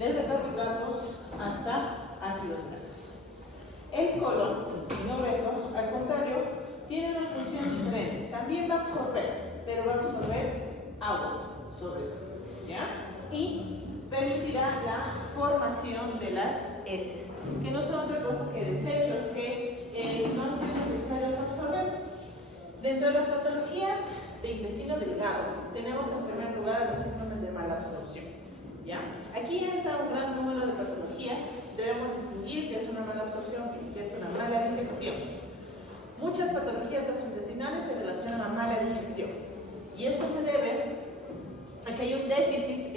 desde carbohidratos hasta ácidos grasos. El colon, el intestino grueso, al contrario, tiene una función diferente. También va a absorber, pero va a absorber agua, sobre todo, ¿ya? Y permitirá la formación de las heces, que no son otra cosa que desechos que no han sido necesarios absorber. Dentro de las patologías de intestino delgado, tenemos en primer lugar los síndromes de malabsorción, ¿ya? Aquí entra un gran número de patologías. Debemos distinguir qué es una mala absorción y qué es una mala digestión. Muchas patologías gastrointestinales se relacionan a mala digestión, y esto se debe a que hay un déficit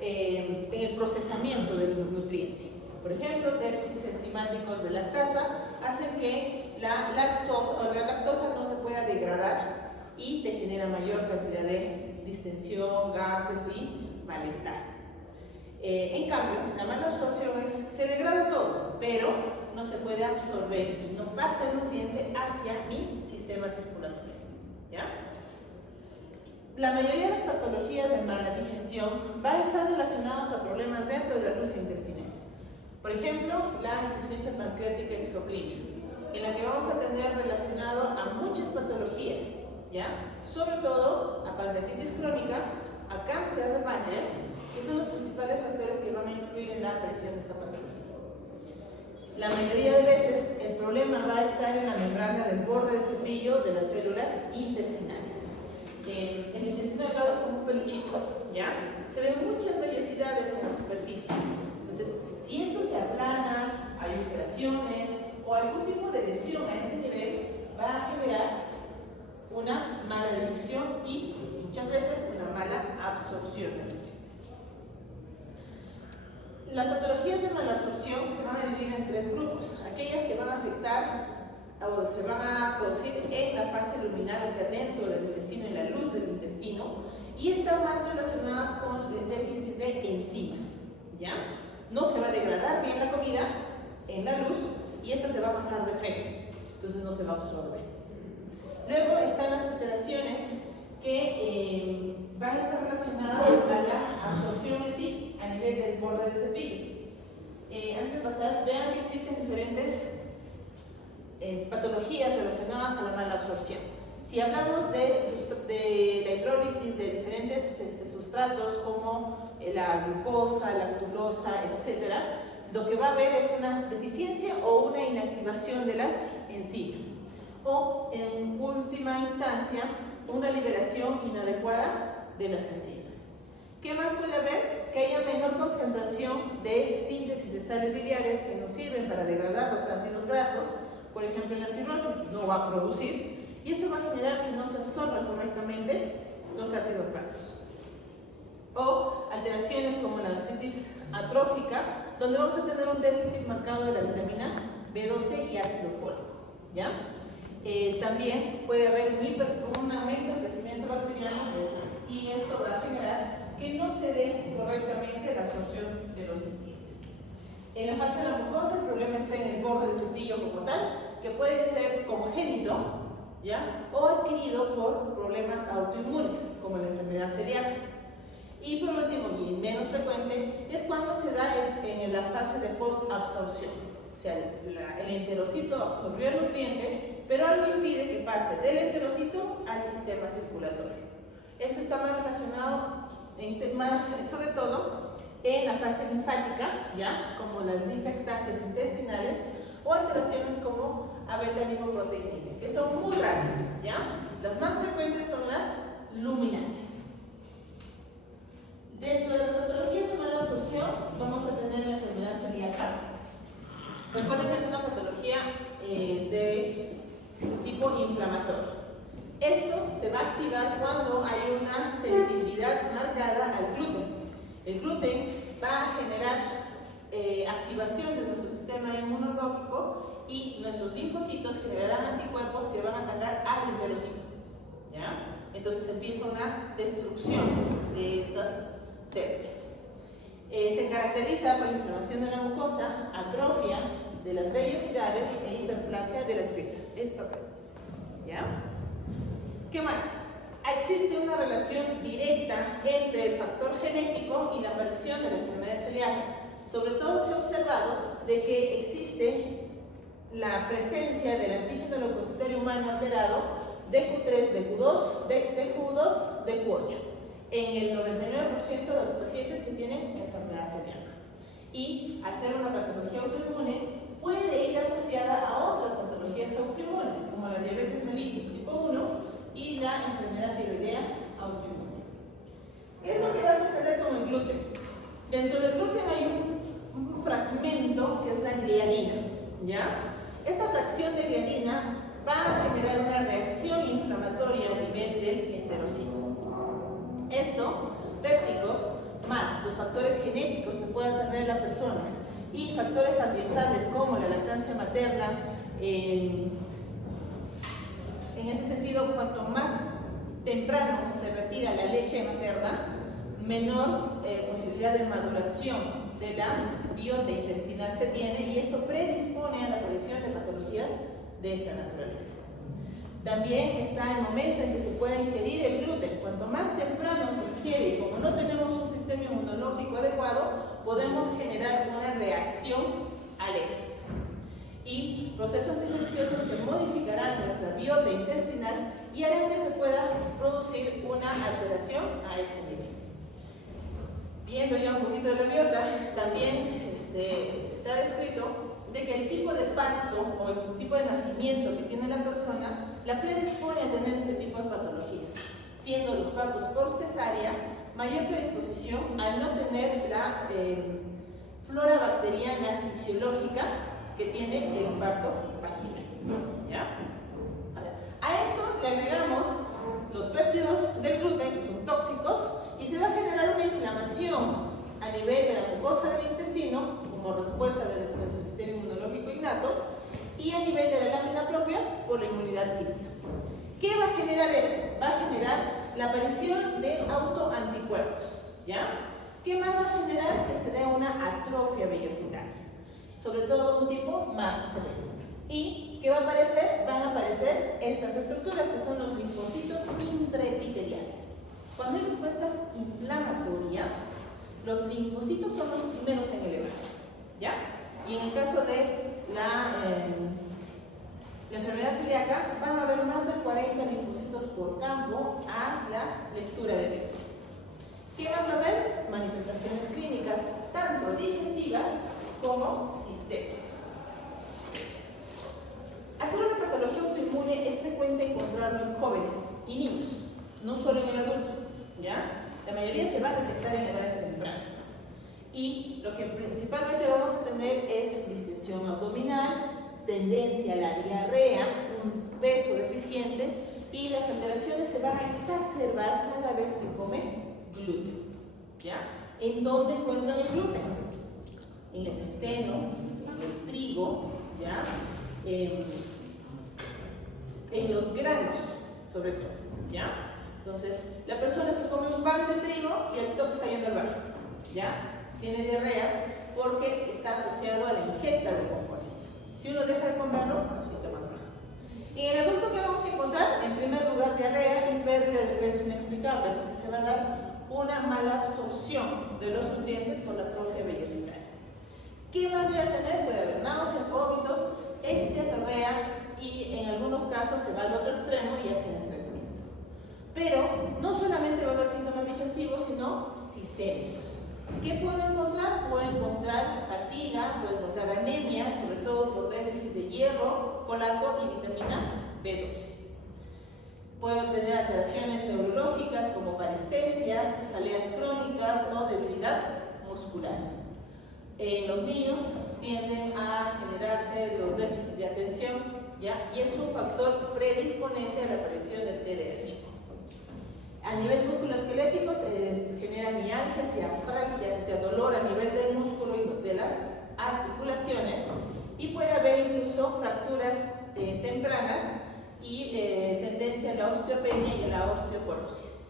en el procesamiento del nutriente. Por ejemplo, déficits enzimáticos de lactasa hacen que la lactosa no se pueda degradar y te genera mayor cantidad de distensión, gases y malestar. En cambio, la mala absorción se degrada todo, pero no se puede absorber y no pasa el nutriente hacia mi sistema circulatorio, ¿ya? La mayoría de las patologías de mala digestión van a estar relacionadas a problemas dentro de la luz intestinal. Por ejemplo, la insuficiencia pancreática exocrina, en la que vamos a tener relacionado a muchas patologías, ¿ya? Sobre todo a pancreatitis crónica, a cáncer de páncreas, que son los principales factores que van a influir en la aparición de esta patología. La mayoría de veces el problema va a estar en la membrana del borde de cepillo de las células intestinales. El intestino delgado es como un peluchito, ¿ya? Se ven muchas vellosidades en la superficie. Entonces, si esto se aplana, hay ulceraciones o algún tipo de lesión a ese nivel, va a generar una mala digestión y muchas veces una mala absorción de nutrientes. Las patologías de mala absorción se van a dividir en tres grupos: aquellas que van a afectar o se van a producir en la fase luminal, o sea, dentro del intestino, en la luz del intestino, y están más relacionadas con el déficit de enzimas, ¿ya? No se va a degradar bien la comida en la luz y esta se va a pasar de frente, entonces no se va a absorber. Luego están las alteraciones que van a estar relacionadas a la absorción en sí a nivel del borde del cepillo. Antes de pasar, vean que existen diferentes patologías relacionadas a la mala absorción. Si hablamos de la hidrólisis de diferentes sustratos como la glucosa, la lactulosa, etc., lo que va a haber es una deficiencia o una inactivación de las enzimas, o en última instancia una liberación inadecuada de las enzimas. ¿Qué más puede haber? Que haya menor concentración de síntesis de sales biliares que nos sirven para degradar los ácidos grasos. Por ejemplo, en la cirrosis no va a producir, y esto va a generar que no se absorban correctamente los ácidos grasos. O alteraciones como la gastritis atrófica, donde vamos a tener un déficit marcado de la vitamina B12 y ácido fólico, ¿ya? También puede haber un aumento del crecimiento bacteriano, y esto va a generar que no se dé correctamente la absorción de los nutrientes. En la fase de la mucosa, el problema está en el borde del cepillo como tal, que puede ser congénito, ¿ya? O adquirido por problemas autoinmunes, como la enfermedad celíaca. Y por último, y menos frecuente, es cuando se da en la fase de posabsorción. O sea, el enterocito absorbió el nutriente, pero algo impide que pase del enterocito al sistema circulatorio. Esto está más relacionado, sobre todo, en la fase linfática, ¿ya? Como las linfectasias intestinales, o alteraciones como abeta-lipoproteinina, que son muy raras, ¿ya? Las más frecuentes son las luminales. Dentro de las patologías de mala absorción vamos a tener la enfermedad celíaca. Recuerden que es una patología de tipo inflamatorio. Esto se va a activar cuando hay una sensibilidad marcada al gluten. El gluten va a generar activación de nuestro sistema inmunológico, y nuestros linfocitos generarán anticuerpos que van a atacar al enterocito, ¿ya? Entonces empieza una destrucción de estas células. Se caracteriza por la inflamación de la mucosa, atrofia de las vellosidades e hiperplasia de las grietas. Esto, ¿ya? ¿Qué más? existe una relación directa entre el factor genético y la aparición de la enfermedad celíaca. Sobre todo se ha observado de que existe la presencia del antígeno leucocitario humano alterado DQ3, DQ2, DQ2, DQ8 en el 99% de los pacientes que tienen enfermedad celíaca. Y al ser una patología autoinmune, puede ir asociada a otras patologías autoinmunes, como la diabetes mellitus tipo 1 y la enfermedad tiroidea autoinmune. ¿Qué es lo que va a suceder con el gluten? Dentro del gluten hay un fragmento que es la gliadina, ¿ya? Esta fracción de gliadina va a generar una reacción inflamatoria a nivel del enterocito. Estos pépticos, más los factores genéticos que pueda tener la persona y factores ambientales como la lactancia materna, en ese sentido, cuanto más temprano se retira la leche materna, menor posibilidad de maduración de la biota intestinal se tiene, y esto predispone a la aparición de patologías de esta naturaleza. También está el momento en que se puede ingerir el gluten. Cuanto más temprano se ingiere, y como no tenemos un sistema inmunológico adecuado, podemos generar una reacción alérgica y procesos infecciosos que modificarán nuestra biota intestinal y harán que se pueda producir una alteración a ese nivel. Viendo ya un poquito de la biota, también está descrito de que el tipo de parto o el tipo de nacimiento que tiene la persona la predispone a tener este tipo de patologías, siendo los partos por cesárea mayor predisposición al no tener la flora bacteriana fisiológica que tiene el parto vaginal, ¿ya? A esto le agregamos los péptidos del gluten, que son tóxicos, y se va a generar una inflamación a nivel de la mucosa del intestino, como respuesta de nuestro sistema inmunológico innato, y a nivel de la lámina propia por la inmunidad química. ¿Qué va a generar esto? Va a generar la aparición de autoanticuerpos, ¿ya? ¿Qué más va a generar? Que se dé una atrofia vellocitaria, sobre todo un tipo MASH3. ¿Y qué va a aparecer? Van a aparecer estas estructuras que son los linfocitos intraepiteliales. Cuando hay respuestas inflamatorias, los linfocitos son los primeros en elevarse, ¿ya? Y en el caso de la enfermedad celíaca, van a haber más de 40 linfocitos por campo a la lectura de biopsia. ¿Qué más va a haber? Manifestaciones clínicas, tanto digestivas como sistémicas. Hacer una patología autoinmune es frecuente encontrarlo en jóvenes y niños, no solo en el adulto, ¿ya? La mayoría se va a detectar en edades tempranas. Y lo que principalmente vamos a tener es distensión abdominal, tendencia a la diarrea, un peso deficiente, y las alteraciones se van a exacerbar cada vez que come gluten, ¿ya? ¿En dónde encuentran el gluten? En el centeno, en el trigo, ¿ya? En los granos, sobre todo, ¿ya? Entonces, la persona se come un pan de trigo y al toque está yendo al baño, ¿ya? Tiene diarreas porque está asociado a la ingesta del componente. Si uno deja de comerlo, los síntomas bajan. En el adulto, ¿qué vamos a encontrar? En primer lugar, diarrea y pérdida de peso inexplicable, porque se va a dar una mala absorción de los nutrientes por la atrofia vellocitaria. ¿Qué más voy a tener? Puede haber náuseas, vómitos, diarrea, y en algunos casos se va al otro extremo y hacen estreñimiento. Pero no solamente va a haber síntomas digestivos, sino sistémicos. ¿Qué puedo encontrar? Puedo encontrar fatiga, puedo encontrar anemia, sobre todo por déficit de hierro, folato y vitamina B12. Puedo tener alteraciones neurológicas como parestesias, cefaleas crónicas o debilidad muscular. En los niños tienden a generarse los déficits de atención, ¿ya? Y es un factor predisponente a la aparición del TDAH. A nivel musculoesquelético se genera mialgias y artralgias, o sea, dolor a nivel del músculo y de las articulaciones, y puede haber incluso fracturas tempranas y tendencia a la osteopenia y a la osteoporosis.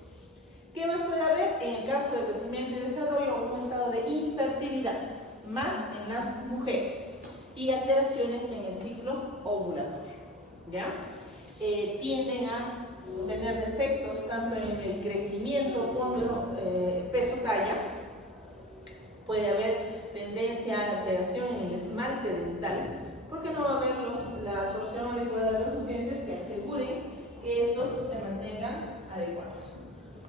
¿Qué más puede haber? En el caso de crecimiento y desarrollo, un estado de infertilidad, más en las mujeres, y alteraciones en el ciclo ovulatorio, ¿ya? Tienden a tener defectos tanto en el crecimiento como peso-talla. Puede haber tendencia a alteración en el esmalte dental, porque no va a haber la absorción adecuada de los nutrientes que aseguren que estos se mantengan adecuados.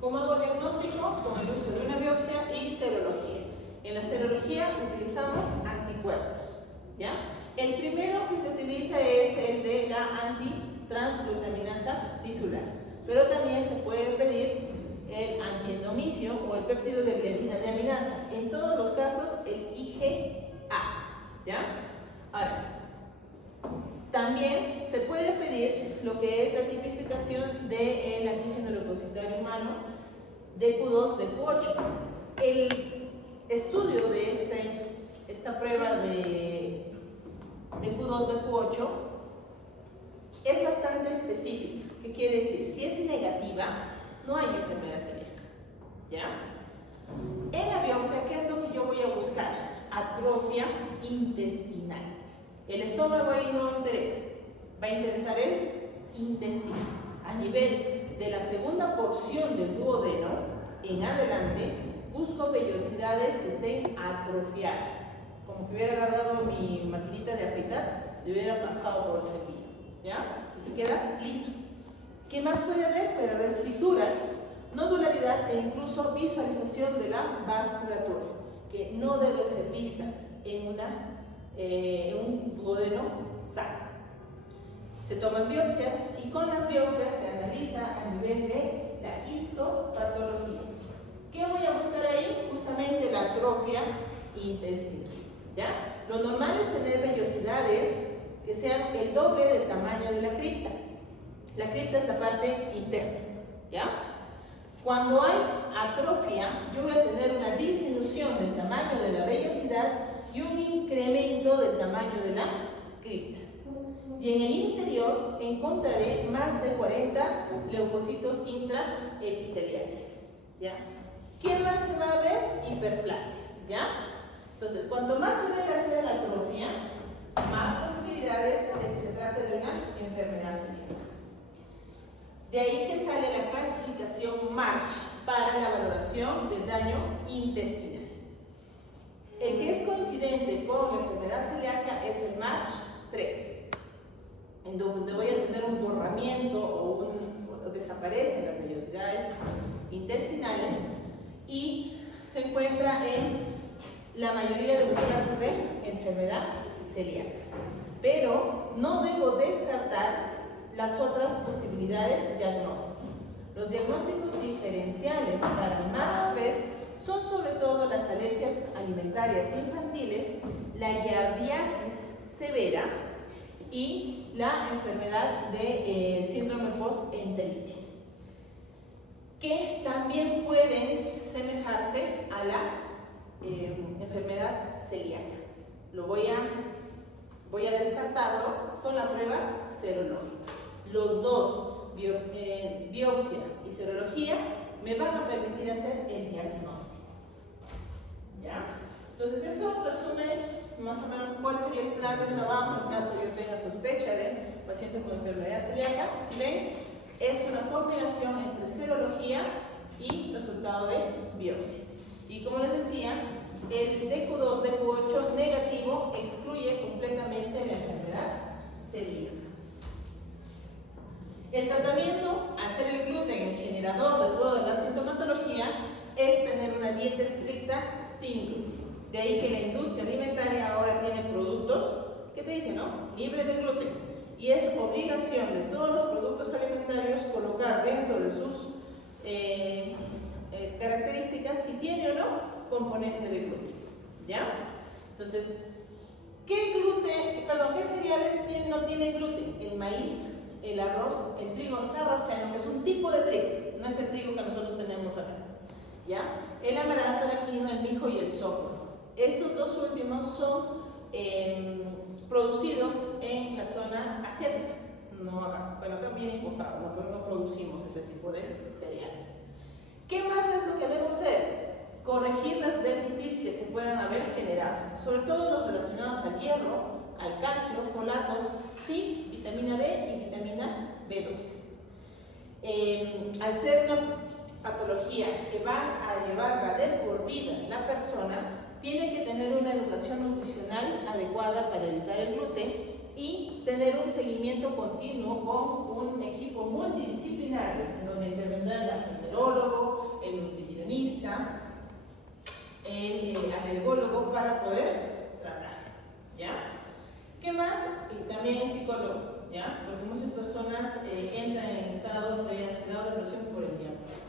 ¿Cómo hago el diagnóstico? Con el uso de una biopsia y serología. En la serología utilizamos anticuerpos, ¿ya? El primero que se utiliza es el de la antitransglutaminasa tisular, pero también se puede pedir el antiendomicio o el péptido de gliadina de aminasa. En todos los casos, el IgA, ¿ya? Ahora, también se puede pedir lo que es la tipificación del antígeno leucocitario humano DQ2, DQ8. El estudio de esta prueba de DQ2, DQ8 es bastante específica. ¿Qué quiere decir? Si es negativa, no hay enfermedad celíaca, ¿ya? En la biopsia, ¿qué es lo que yo voy a buscar? Atrofia intestinal. El estómago ahí no interesa, va a interesar el intestino. A nivel de la segunda porción del duodeno en adelante, busco vellosidades que estén atrofiadas. Como que hubiera agarrado mi maquinita de afeitar y hubiera pasado por el cepillo, ¿ya? Entonces queda liso. ¿Qué más puede haber? Puede haber fisuras, nodularidad e incluso visualización de la vasculatura, que no debe ser vista en un duodeno sano. Se toman biopsias y con las biopsias se analiza a nivel de la histopatología. ¿Qué voy a buscar ahí? Justamente la atrofia intestinal, ¿ya? Lo normal es tener vellosidades que sean el doble del tamaño de la cripta. La cripta es la parte interna, ¿ya? Cuando hay atrofia, yo voy a tener una disminución del tamaño de la vellosidad y un incremento del tamaño de la cripta. Y en el interior encontraré más de 40 leucocitos intraepiteliales, ¿ya? ¿Qué más se va a ver? Hiperplasia, ¿ya? Entonces, cuanto más severa sea la atrofia, más posibilidades de que se trate de una enfermedad celíaca. De ahí que sale la clasificación MASH para la valoración del daño intestinal. El que es coincidente con la enfermedad celíaca es el MASH 3, en donde voy a tener un borramiento o desaparecen las vellosidades intestinales y se encuentra en la mayoría de los casos de enfermedad celíaca. Pero no debo descartar las otras posibilidades diagnósticas. Los diagnósticos diferenciales para el MASH 3 son sobre todo las alergias alimentarias infantiles, la giardiasis severa y la enfermedad de síndrome postenteritis, que también pueden semejarse a la enfermedad celíaca. Voy a descartarlo con la prueba serológica. Los dos, biopsia y serología, me van a permitir hacer el diagnóstico, ¿ya? Entonces, esto resume más o menos cuál sería el plan de trabajo en caso yo tenga sospecha de paciente con enfermedad celíaca. Si ven, es una combinación entre serología y resultado de biopsia. Y como les decía, el DQ2, DQ8 negativo excluye completamente la enfermedad celíaca. El tratamiento, al ser el gluten el generador de toda la sintomatología, es tener una dieta estricta sin gluten. De ahí que la industria alimentaria ahora tiene productos que te dicen, ¿no? Libre de gluten. Y es obligación de todos los productos alimentarios colocar dentro de sus características si tiene o no componente de gluten, ¿ya? Entonces, ¿qué cereales no tienen gluten? El maíz, el arroz, el trigo sarraceno, que es un tipo de trigo, no es el trigo que nosotros tenemos acá, ¿ya? El amaranto, la quinoa, el mijo y el sorgo. Esos dos últimos son producidos en la zona asiática, no acá. Bueno, acá bien importado, ¿no? Pero no producimos ese tipo de cereales. ¿Qué más es lo que debo hacer? Corregir los déficits que se puedan haber generado, sobre todo los relacionados al hierro, al calcio, folatos, zinc, vitamina D y vitamina B12. Al ser una patología que va a llevarla de por vida la persona, tiene que tener una educación nutricional adecuada para evitar el gluten y tener un seguimiento continuo con un equipo multidisciplinario, donde intervendrá el gastroenterólogo, el nutricionista, el alergólogo para poder tratar, ¿ya? ¿Qué más? Y también el psicólogo, ¿ya? Porque muchas personas entran en estados de ansiedad o depresión por el diagnóstico.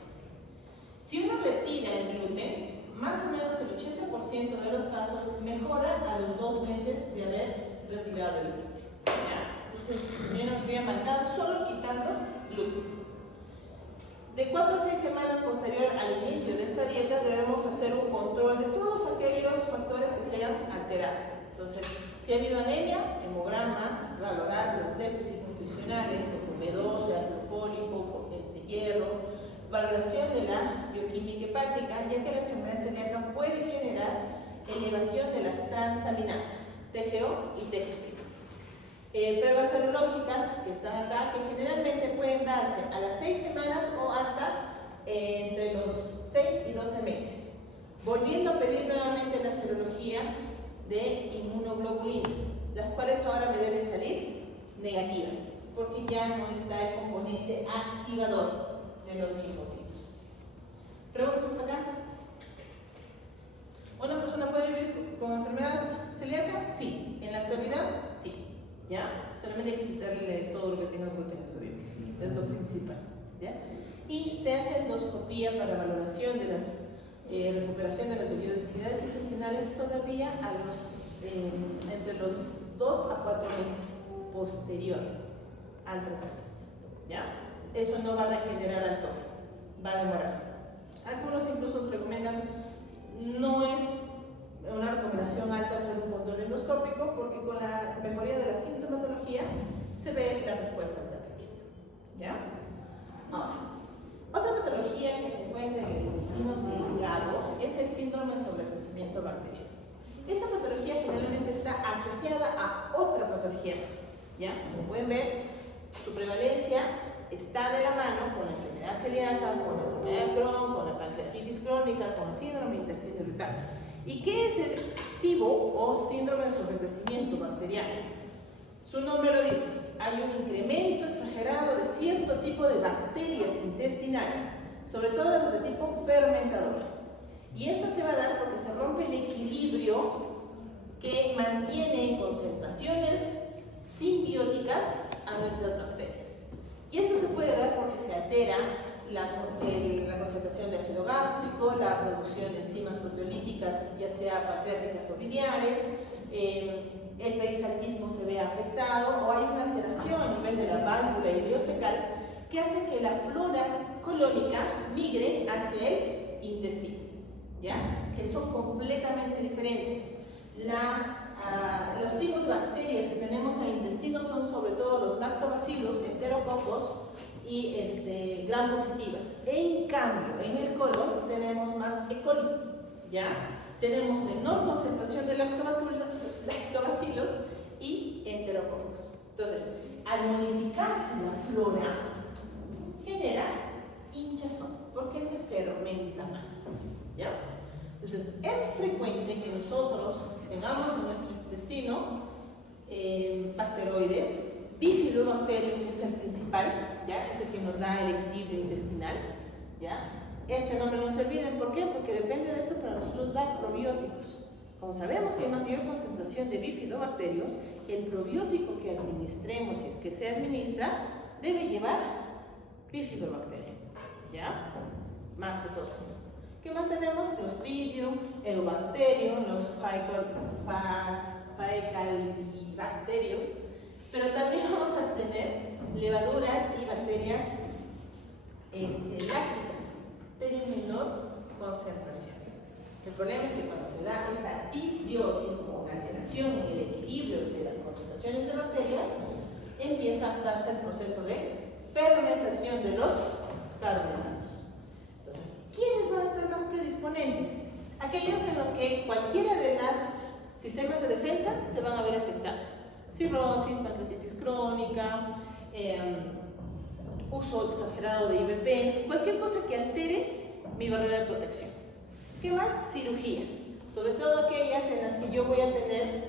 Si uno retira el gluten, más o menos el 80% de los casos mejora a los 2 meses de haber retirado el gluten, ¿ya? Entonces, una cría marcada solo quitando gluten. De 4 a 6 semanas posterior al inicio de esta dieta debemos hacer un control de todos aquellos factores que se hayan alterado. Entonces, si ha habido anemia, hemograma, valorar los déficits nutricionales, de B12, ácido fólico, hierro, valoración de la bioquímica hepática, ya que la enfermedad celíaca puede generar elevación de las transaminasas, TGO y TGP. Pruebas serológicas que están acá, que generalmente pueden darse a las 6 semanas o hasta entre los 6 y 12 meses. Volviendo a pedir nuevamente la serología de inmunoglobulinas, las cuales ahora me deben salir negativas, porque ya no está el componente activador de los linfocitos. ¿Preguntas hasta acá? ¿Una persona puede vivir con enfermedad celíaca? Sí. ¿En la actualidad? Sí. ¿Ya? Solamente hay que quitarle todo lo que tenga gluten en su dieta. Es lo principal. ¿Ya? Y se hace endoscopía para valoración de las recuperación de las vellosidades intestinales todavía a entre los 2 a 4 meses posterior al tratamiento. ¿Ya? Eso no va a regenerar al toque, va a demorar. Algunos incluso recomiendan, no es una recomendación alta hacer un control endoscópico porque con la mejoría de la sintomatología se ve la respuesta al tratamiento. ¿Ya? Ahora, otra patología que se encuentra en el intestino delgado es el síndrome de sobrecrecimiento bacteriano. Esta patología generalmente está asociada a otra patología más. ¿Ya? Como pueden ver, su prevalencia está de la mano con la enfermedad celíaca, con la enfermedad de Crohn, con la pancreatitis crónica, con el síndrome intestinal irritable. ¿Y qué es el SIBO o síndrome de sobrecrecimiento bacteriano? Su nombre lo dice, hay un incremento exagerado de cierto tipo de bacterias intestinales, sobre todo las de tipo fermentadoras. Y esta se va a dar porque se rompe el equilibrio que mantiene en concentraciones simbióticas a nuestras bacterias. Y esto se puede dar porque se altera la concentración de ácido gástrico, la producción de enzimas proteolíticas, ya sea pancreáticas o biliares, el peristaltismo se ve afectado o hay una alteración a nivel de la válvula ileocecal que hace que la flora colónica migre hacia el intestino, ¿ya? Que son completamente diferentes. Los tipos de bacterias que tenemos en el intestino son sobre todo los lactobacilos, enterococos y gram positivas. En cambio, en el colon tenemos más E. coli, ¿ya? Tenemos menor concentración de lactobacilos y enterococos. Entonces, al modificarse la flora, genera hinchazón, porque se fermenta más, ¿ya? Entonces, es frecuente que nosotros tengamos en nuestro intestino bacteroides, bifidobacterium, que es el principal, ¿ya? Es el que nos da el equilibrio intestinal, ¿ya? Este nombre no se olviden, ¿por qué? Porque depende de eso para nosotros dar probióticos. Como sabemos que hay mayor concentración de bifidobacterios, el probiótico que administremos, si es que se administra, debe llevar bifidobacterium, ¿ya? Más que todo eso. ¿Qué más tenemos? Clostridium, Eubacterium, los Faecalibacterium, pero también vamos a tener levaduras y bacterias lácticas, pero en menor concentración. El problema es que cuando se da esta disbiosis o una alteración en el equilibrio de las concentraciones de bacterias, empieza a darse el proceso de fermentación de los carbohidratos. Entonces, ¿quiénes van a estar más predisponentes? Aquellos en los que cualquiera de los sistemas de defensa se van a ver afectados. Cirrosis, pancreatitis crónica, uso exagerado de IVPs, cualquier cosa que altere mi barrera de protección. ¿Qué más? Cirugías, sobre todo aquellas en las que yo voy a tener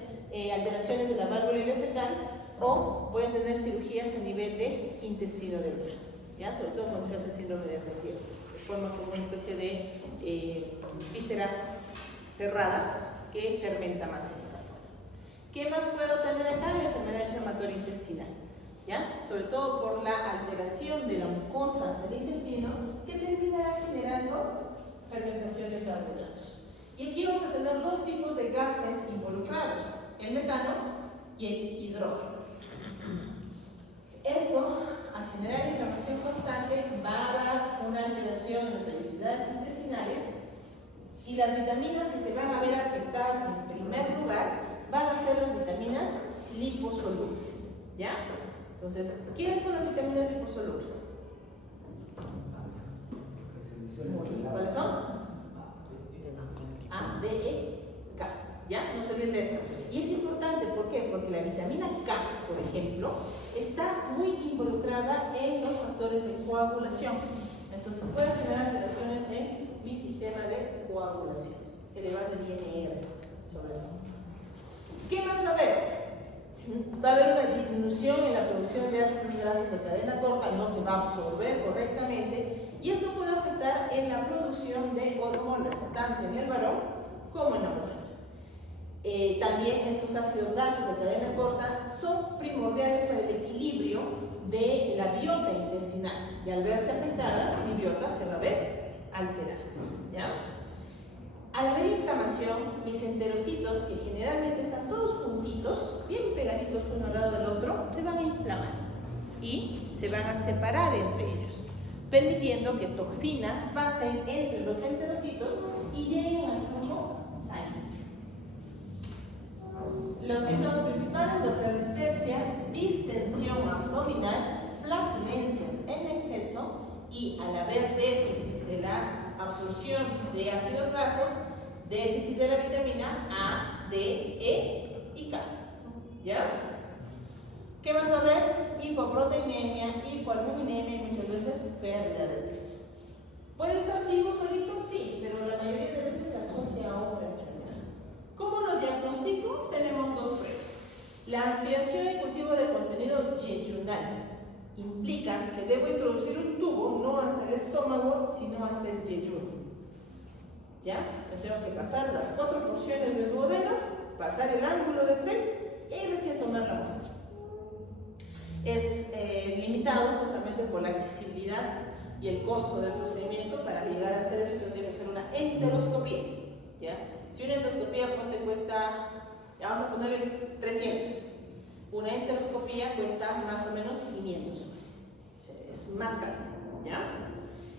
alteraciones de la válvula ileocecal o voy a tener cirugías a nivel de intestino delgado, ¿ya? Sobre todo cuando se hace síndrome de Asciel, que forma como una especie de víscera cerrada que fermenta más en esa zona. ¿Qué más puedo tener acá? La enfermedad inflamatoria intestinal, ¿ya? Sobre todo por la alteración de la mucosa del intestino que terminará generando fermentación de carbohidratos. Y aquí vamos a tener dos tipos de gases involucrados, el metano y el hidrógeno. Esto, al generar inflamación constante, va a dar una alteración en las velocidades intestinales y las vitaminas que se van a ver afectadas en primer lugar van a ser las vitaminas liposolubles, ¿ya? Entonces, ¿quiénes son las vitaminas liposolubles? ¿Cuáles son? A, D, E, K, ¿ya? No se olviden de eso. Y es importante, ¿por qué? Porque la vitamina K, por ejemplo, está muy involucrada en los factores de coagulación. Entonces puede generar alteraciones en mi sistema de coagulación, elevar el INR, sobre todo. ¿Qué más va a haber? Va a haber una disminución en la producción de ácidos grasos de cadena corta, no se va a absorber correctamente y eso puede afectar en la producción de hormonas, tanto en el varón como en la mujer. También estos ácidos grasos de cadena corta son primordiales para el equilibrio de la biota intestinal y al verse afectadas, mi biota se va a ver alterada, ¿ya? Al haber inflamación, mis enterocitos, que generalmente están todos juntitos, bien pegaditos uno al lado del otro, se van a inflamar y se van a separar entre ellos, permitiendo que toxinas pasen entre los enterocitos y lleguen al flujo sanguíneo. Los síntomas principales van a ser dispepsia, distensión abdominal, flatulencias en exceso y al haber déficit de la absorción de ácidos grasos, déficit de la vitamina A, D, E y K. ¿Ya? ¿Qué más va a haber? Hipoproteinemia, hipoalbuminemia y muchas veces pérdida de peso. ¿Puede estar ciego solito? Sí, pero la mayoría de veces se asocia a otra enfermedad. ¿Cómo lo diagnostico? Tenemos dos pruebas. La aspiración y cultivo de contenido yeyunal implica que debo introducir un tubo no hasta el estómago, sino hasta el yeyuno. ¿Ya? Me tengo que pasar las 4 porciones del duodeno, pasar el ángulo de 3 y ahí recién tomar la muestra. Es limitado justamente por la accesibilidad y el costo del procedimiento. Para llegar a hacer eso tendría que ser una enteroscopía, ¿ya? Si una endoscopía te cuesta, ya vamos a ponerle 300, una enteroscopía cuesta más o menos 500 soles, o sea, es más caro, ¿ya?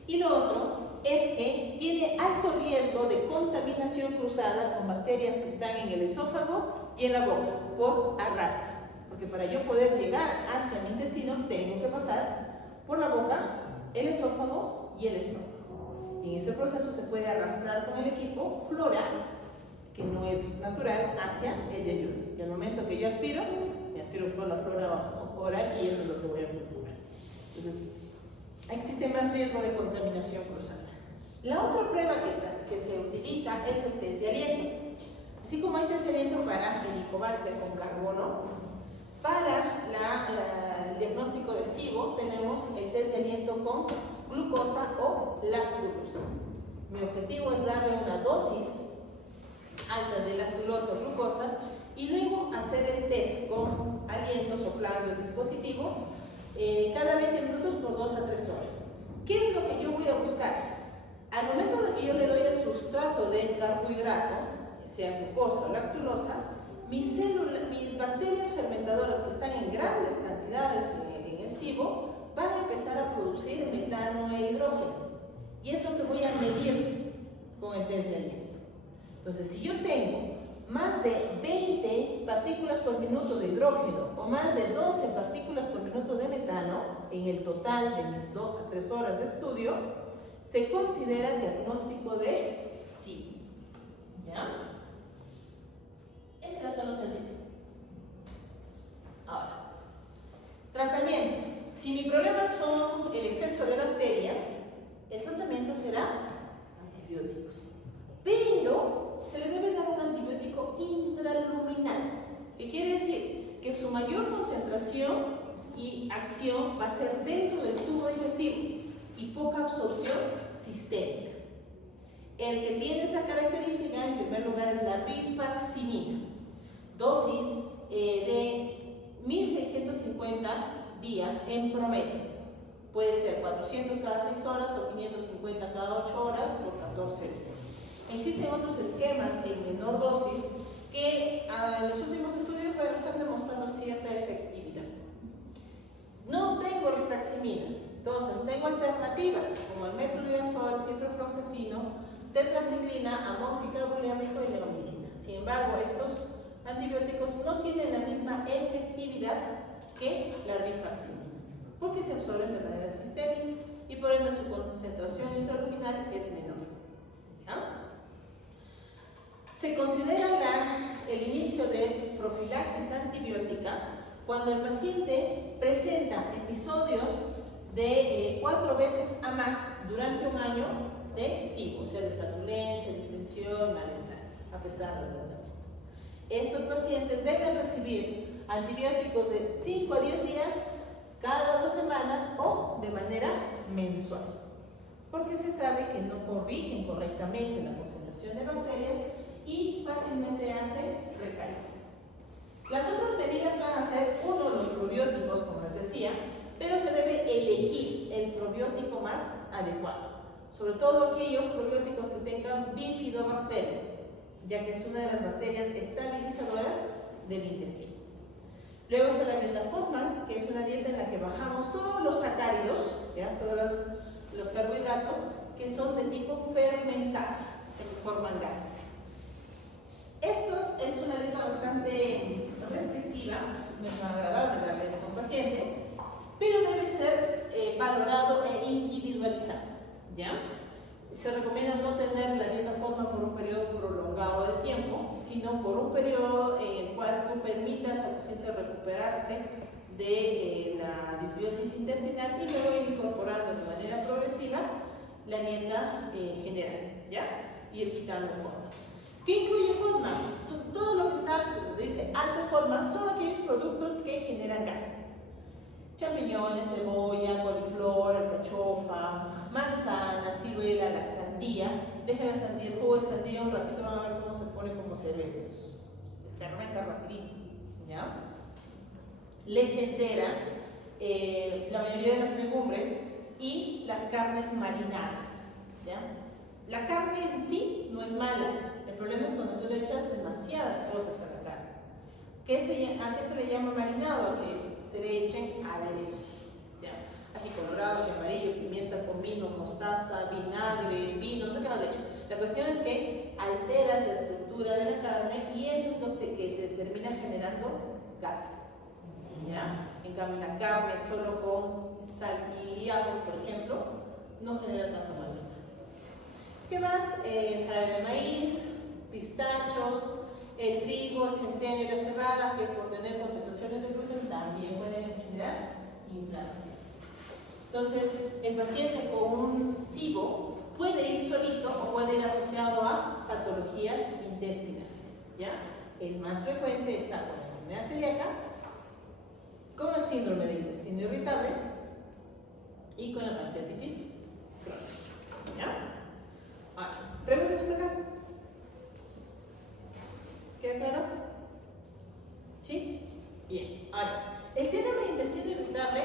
Y lo otro es que tiene alto riesgo de contaminación cruzada con bacterias que están en el esófago y en la boca por arrastre, porque para yo poder llegar hacia mi intestino tengo que pasar por la boca, el esófago y el estómago. En ese proceso se puede arrastrar con el equipo flora, que no es natural, hacia el yeyuno. Y al momento que yo aspiro, me aspiro toda la flora oral y eso es lo que voy a cultivar. Entonces, existe más riesgo de contaminación cruzada. La otra prueba que se utiliza es el test de aliento. Así como hay test de aliento para Helicobacter con carbono, para el diagnóstico de SIBO tenemos el test de aliento con glucosa o lactulosa. Mi objetivo es darle una dosis alta de lactulosa o glucosa y luego hacer el test con aliento soplando el dispositivo cada 20 minutos por 2 a 3 horas. ¿Qué es lo que yo voy a buscar? Al momento de que yo le doy el sustrato del carbohidrato, sea glucosa o lactulosa, mis bacterias fermentadoras que están en grandes cantidades en el SIBO van a empezar a producir metano e hidrógeno. Y es lo que voy a medir con el test de aliento. Entonces, si yo tengo más de 20 partículas por minuto de hidrógeno o más de 12 partículas por minuto de metano en el total de mis 2 a 3 horas de estudio, se considera diagnóstico de SIBO. ¿Ya? Ese dato no se olvida. Ahora, tratamiento. Si mi problema son el exceso de bacterias, el tratamiento será antibióticos. Pero se le debe dar un antibiótico intraluminal. ¿Qué quiere decir? Que su mayor concentración y acción va a ser dentro del tubo digestivo y poca absorción sistémica. El que tiene esa característica, en primer lugar, es la rifaximina. Dosis de 1650 días en promedio. Puede ser 400 cada 6 horas o 550 cada 8 horas por 14 días. Existen otros esquemas en menor dosis que en los últimos estudios están demostrando cierta efectividad. No tengo rifaximina, entonces tengo alternativas como el metronidazol, ciprofloxacino, tetraciclina, amoxiclavulámico y neomicina. Sin embargo, estos antibióticos no tienen la misma efectividad que la rifaximina, porque se absorben de manera sistémica y por ende su concentración intraluminal es menor. ¿Ya? Se considera el inicio de profilaxis antibiótica cuando el paciente presenta episodios de 4 veces a más durante un año de SIBO, o sea, de flatulencia, distensión, malestar, a pesar del tratamiento. Estos pacientes deben recibir antibióticos de 5 a 10 días cada 2 semanas o de manera mensual, porque se sabe que no corrigen correctamente la concentración de bacterias y fácilmente hacen recaída. Las otras medidas van a ser, uno, los probióticos, como les decía, pero se debe elegir el probiótico más adecuado, sobre todo aquellos probióticos que tengan bifidobacteria, ya que es una de las bacterias estabilizadoras del intestino. Luego está la dieta FODMAP, que es una dieta en la que bajamos todos los sacáridos, ¿ya? Todos los carbohidratos que son de tipo fermentado, se forman gas. Esto es una dieta bastante restrictiva, no es agradable darle esto a un paciente, pero debe ser valorado e individualizado, ¿ya? Se recomienda no tener la dieta FODMAP por un periodo prolongado de tiempo, sino por un periodo en el cual tú permitas al paciente recuperarse de la disbiosis intestinal y luego ir incorporando de manera progresiva la dieta general, ¿ya? Y ir quitando FODMAP. ¿Qué incluye FODMAP? Todo lo que está, dice alto FODMAP, son aquellos productos que generan gas. Champiñones, cebolla, coliflor, alcachofa, manzana, ciruela, la sandía. Dejen la sandía, el jugo de sandía un ratito, van a ver cómo se pone como cerveza. Se fermenta rapidito, ¿ya? Leche entera, la mayoría de las legumbres y las carnes marinadas, ¿ya? La carne en sí no es mala, el problema es cuando tú le echas demasiadas cosas a la carne. ¿A qué se le llama marinado? A que se le echen aderezos, ¿ya? Ají colorado, ají amarillo, pimienta, comino, mostaza, vinagre, vino, no sé qué más le echan. La cuestión es que alteras la estructura de la carne y eso es lo que te termina generando gases, ¿ya? En cambio, la carne solo con sal y ajo, por ejemplo, no genera tanto malestar. ¿Qué más? Jarabe de maíz, pistachos, el trigo, el centeno y la cebada, que por tener concentraciones de gluten también pueden generar inflamación. Entonces, el paciente con un SIBO puede ir solito o puede ir asociado a patologías intestinales, ¿ya? El más frecuente está con la enfermedad celíaca, con el síndrome de intestino irritable y con la pancreatitis crónica, ¿ya? Ahora, ¿preguntas hasta acá? ¿Queda claro? ¿Sí? Bien. Ahora, el síndrome de intestino irritable,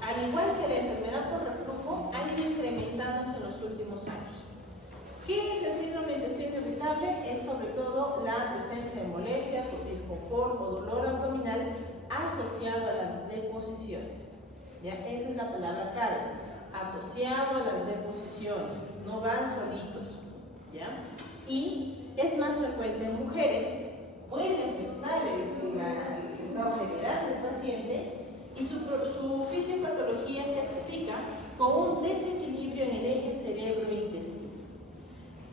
al igual que la enfermedad por reflujo, ha ido incrementándose en los últimos años. ¿Qué es el síndrome de intestino irritable? Es sobre todo la presencia de molestias o disconfort o dolor abdominal asociado a las deposiciones. ¿Ya? Esa es la palabra clave. Asociado a las deposiciones. No van solitos. ¿Ya? Y es más frecuente en mujeres, puede afectar el estado general del paciente y su fisiopatología se explica con un desequilibrio en el eje cerebro-intestino.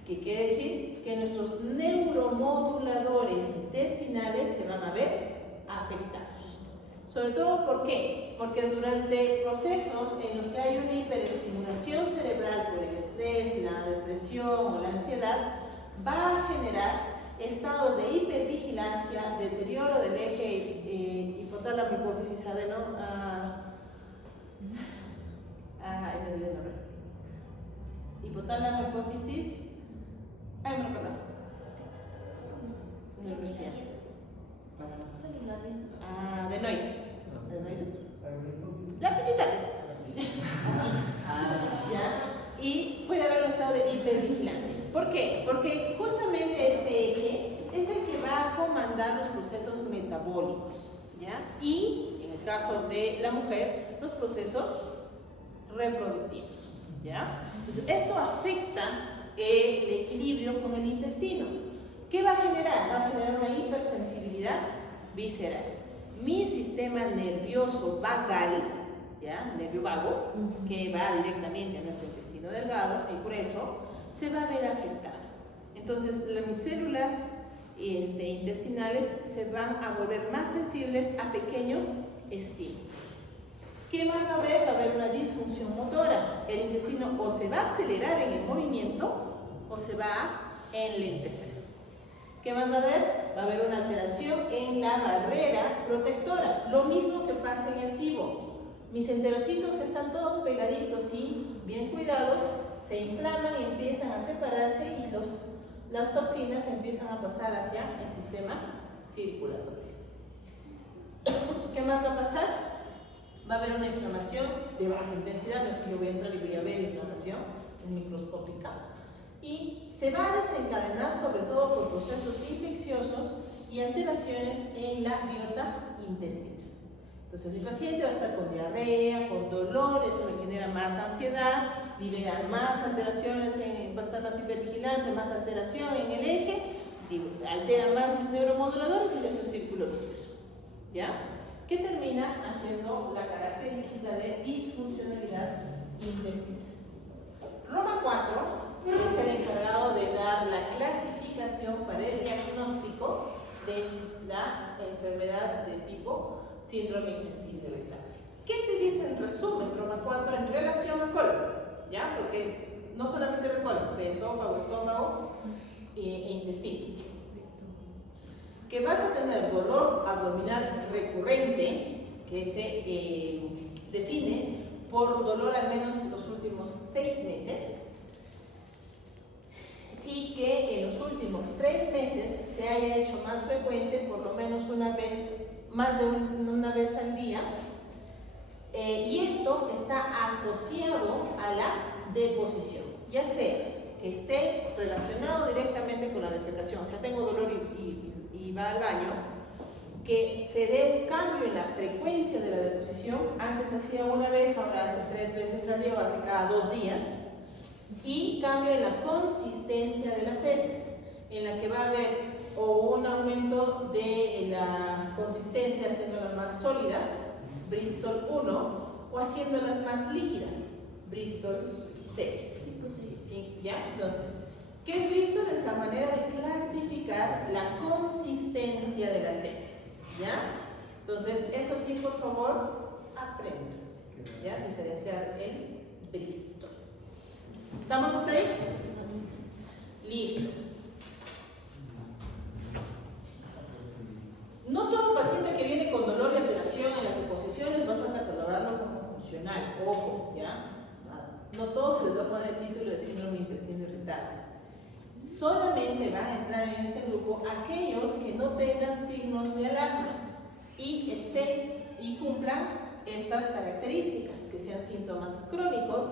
¿Qué quiere decir? Que nuestros neuromoduladores intestinales se van a ver afectados. Sobre todo, ¿por qué? qué? Porque durante procesos en los que hay una hiperestimulación cerebral por el estrés, la depresión o la ansiedad, va a generar estados de hipervigilancia, deterioro del eje hipotálamo, hipófisis, adeno, hipotálamo, hipófisis, me recuerdo. Neurología. Adenoides. Adenoides. La pituitaria. ¿Ya? Y puede haber un estado de hipervigilancia. ¿Por qué? Porque justamente este eje es el que va a comandar los procesos metabólicos, ¿ya? Y, en el caso de la mujer, los procesos reproductivos, ¿ya? Entonces, esto afecta el equilibrio con el intestino. ¿Qué va a generar? Va a generar una hipersensibilidad visceral. Mi sistema nervioso vagal, ¿ya? Nervio vago, que va directamente a nuestro intestino delgado, y por eso se va a ver afectado. Entonces, mis células intestinales se van a volver más sensibles a pequeños estímulos. ¿Qué más va a haber? Va a haber una disfunción motora. El intestino o se va a acelerar en el movimiento o se va a enlentecer. ¿Qué más va a haber? Va a haber una alteración en la barrera protectora. Lo mismo que pasa en el SIBO. Mis enterocitos, que están todos pegaditos y bien cuidados, se inflaman y empiezan a separarse y las toxinas empiezan a pasar hacia el sistema circulatorio. ¿Qué más va a pasar? Va a haber una inflamación de baja intensidad. No es que yo voy a entrar y voy a ver inflamación, es microscópica. Y se va a desencadenar sobre todo por procesos infecciosos y alteraciones en la biota intestinal. Entonces, el paciente va a estar con diarrea, con dolor, eso le genera más ansiedad, libera más alteraciones, va a estar más hipervigilante, más alteración en el eje, altera más mis neuromoduladores y se hace un círculo vicioso, ¿ya? Que termina haciendo la característica de disfuncionalidad intestinal. Roma 4 es el encargado de dar la clasificación para el diagnóstico de la enfermedad de tipo síndrome intestinal irritable. ¿Qué te dice en resumen Roma 4 en relación a colon? ¿Ya? Porque no solamente ve colon, ve esófago, estómago e intestino. Que vas a tener dolor abdominal recurrente, que se define por dolor al menos los últimos 6 meses, y que en los últimos 3 meses se haya hecho más frecuente, por lo menos una vez, más de una vez al día, y esto está asociado a la deposición, ya sea que esté relacionado directamente con la defecación, o sea, tengo dolor y va al baño, que se dé un cambio en la frecuencia de la deposición. Antes hacía una vez, ahora hace 3 veces al día o hace cada 2 días, y cambio en la consistencia de las heces, en la que va a haber o un aumento de la consistencia haciéndolas más sólidas, Bristol 1, o haciéndolas más líquidas, Bristol 6. ¿Sí? ¿Ya? Entonces, ¿qué es Bristol? Es la manera de clasificar la consistencia de las heces, ¿ya? Entonces, eso sí, por favor, aprendas, ¿ya? Diferenciar el Bristol. ¿Estamos hasta ahí? Listo. No todo paciente que viene con dolor y alteración en las deposiciones vas a catalogarlo como funcional, ojo, ¿ya? No todos se les va a poner el título de síndrome intestino irritable. Solamente van a entrar en este grupo aquellos que no tengan signos de alarma y cumplan estas características, que sean síntomas crónicos,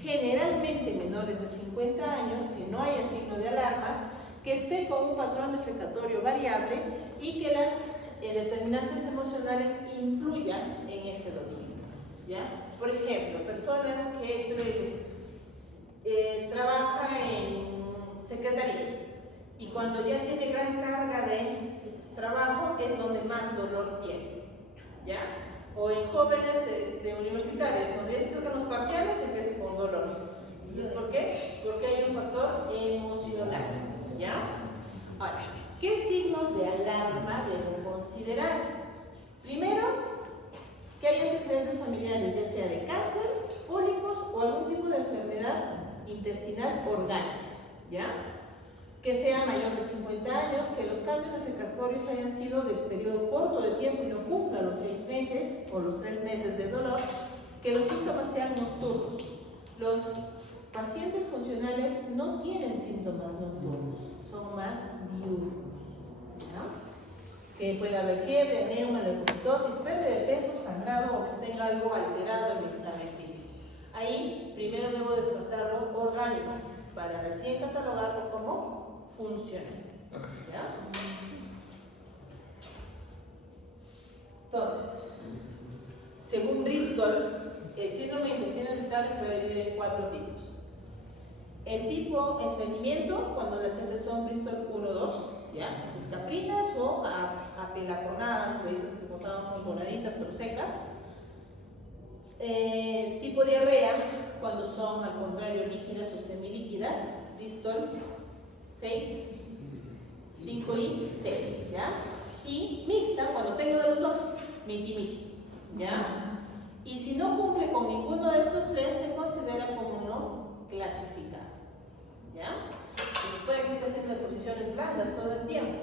generalmente menores de 50 años, que no haya signo de alarma, que esté con un patrón defecatorio variable y que las determinantes emocionales influyan en ese dolor, ¿ya? Por ejemplo, personas que tú le dices, trabaja en secretaría y cuando ya tiene gran carga de trabajo es donde más dolor tiene, ¿ya? O en jóvenes universitarios, cuando ya se acercan los parciales empieza con dolor. Entonces, ¿por qué? Porque hay un factor emocional, ¿ya? Ahora, ¿qué signos de alarma debo considerar? Primero, que hay antecedentes familiares, ya sea de cáncer, pólipos o algún tipo de enfermedad intestinal orgánica, ¿ya? Que sea mayor de 50 años, que los cambios afectatorios hayan sido de periodo corto de tiempo y no cumpla los 6 meses o los 3 meses de dolor, que los síntomas sean nocturnos. Los pacientes funcionales no tienen síntomas nocturnos, son más diurnos, ¿ya? Que pueda haber fiebre, anemia, leucocitosis, pérdida de peso, sangrado o que tenga algo alterado en el examen físico. Ahí primero debo descartarlo orgánico para recién catalogarlo como funcional, ¿ya? Entonces, según Bristol, el síndrome de intestino irritable se va a dividir en 4 tipos. El tipo estreñimiento, cuando las heces son Bristol 1-2, ¿ya? Esas caprinas o apelatonadas, le dicen que se cortaban con moraditas pero secas. Tipo diarrea, cuando son al contrario líquidas o semilíquidas, Bristol 6, 5 y 6, ¿ya? Y mixta, cuando tengo de los dos, miti-miti, ¿ya? Y si no cumple con ninguno de estos tres, se considera como no clasificado, ¿ya? Entonces, puede que esté haciendo posiciones blandas todo el tiempo,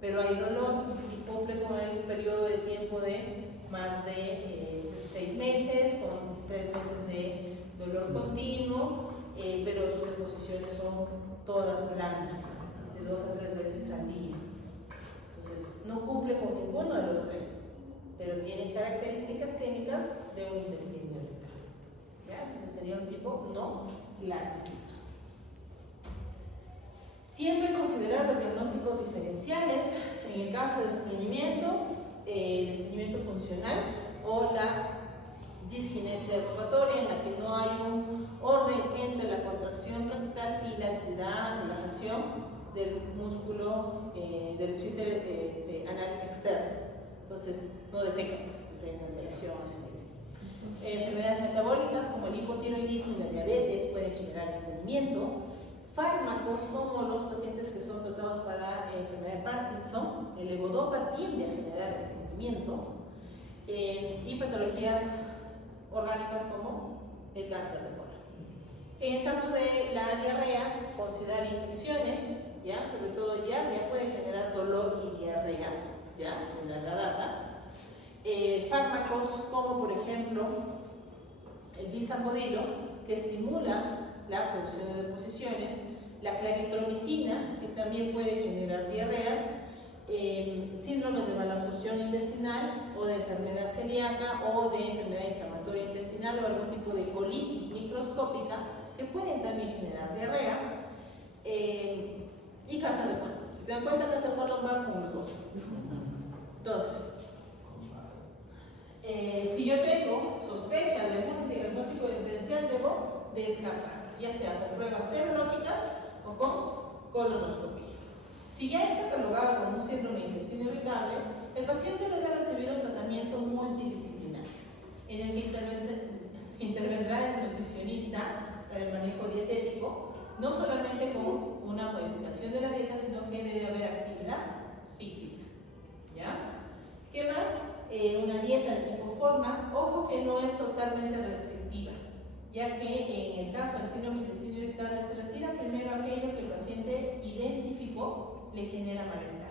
pero hay dolor y cumple con el periodo de tiempo de más de 6 meses, con 3 meses de dolor continuo, pero sus deposiciones son todas blandas, de 2 a 3 veces al día. Entonces, no cumple con ninguno de los tres, pero tiene características clínicas de un intestino irritable, ¿ya? Entonces sería un tipo no clasificado. Siempre considerar los diagnósticos diferenciales en el caso del estreñimiento funcional o la disginesia rotatoria, en la que no hay un orden entre la contracción rectal y la relajación del músculo del esfínter anal externo. Entonces, no defecamos, pues hay una alteración, etc. Enfermedades metabólicas como el hipotiroidismo y la diabetes pueden generar estreñimiento. Fármacos como los pacientes que son tratados para enfermedad de Parkinson, el levodopa tiende a generar estreñimiento. Y patologías orgánicas como el cáncer de colon. En el caso de la diarrea, considerar infecciones, ¿ya? Sobre todo diarrea puede generar dolor y diarrea, ¿ya? En larga data. Fármacos como por ejemplo el bisacodilo, que estimula la producción de deposiciones, la claritromicina, que también puede generar diarreas, síndromes de malabsorción intestinal o de enfermedad celíaca o de enfermedad inflamatoria intestinal o algún tipo de colitis microscópica que pueden también generar diarrea, y cáncer de colon. Si se dan cuenta, cáncer de colon va con los dos. Entonces, si yo tengo sospecha de algún diagnóstico diferencial, debo descartar, ya sea con pruebas serológicas o con colonoscopia. Si ya es catalogado como un síndrome de intestino irritable, el paciente debe recibir un tratamiento multidisciplinar, en el que intervendrá el nutricionista para el manejo dietético, no solamente con una modificación de la dieta, sino que debe haber actividad física, ¿ya? ¿Qué más? Una dieta de tipo forma, ojo que no es totalmente restrictiva, ya que en el caso del síndrome de intestino irritable se retira primero aquello que el paciente identificó le genera malestar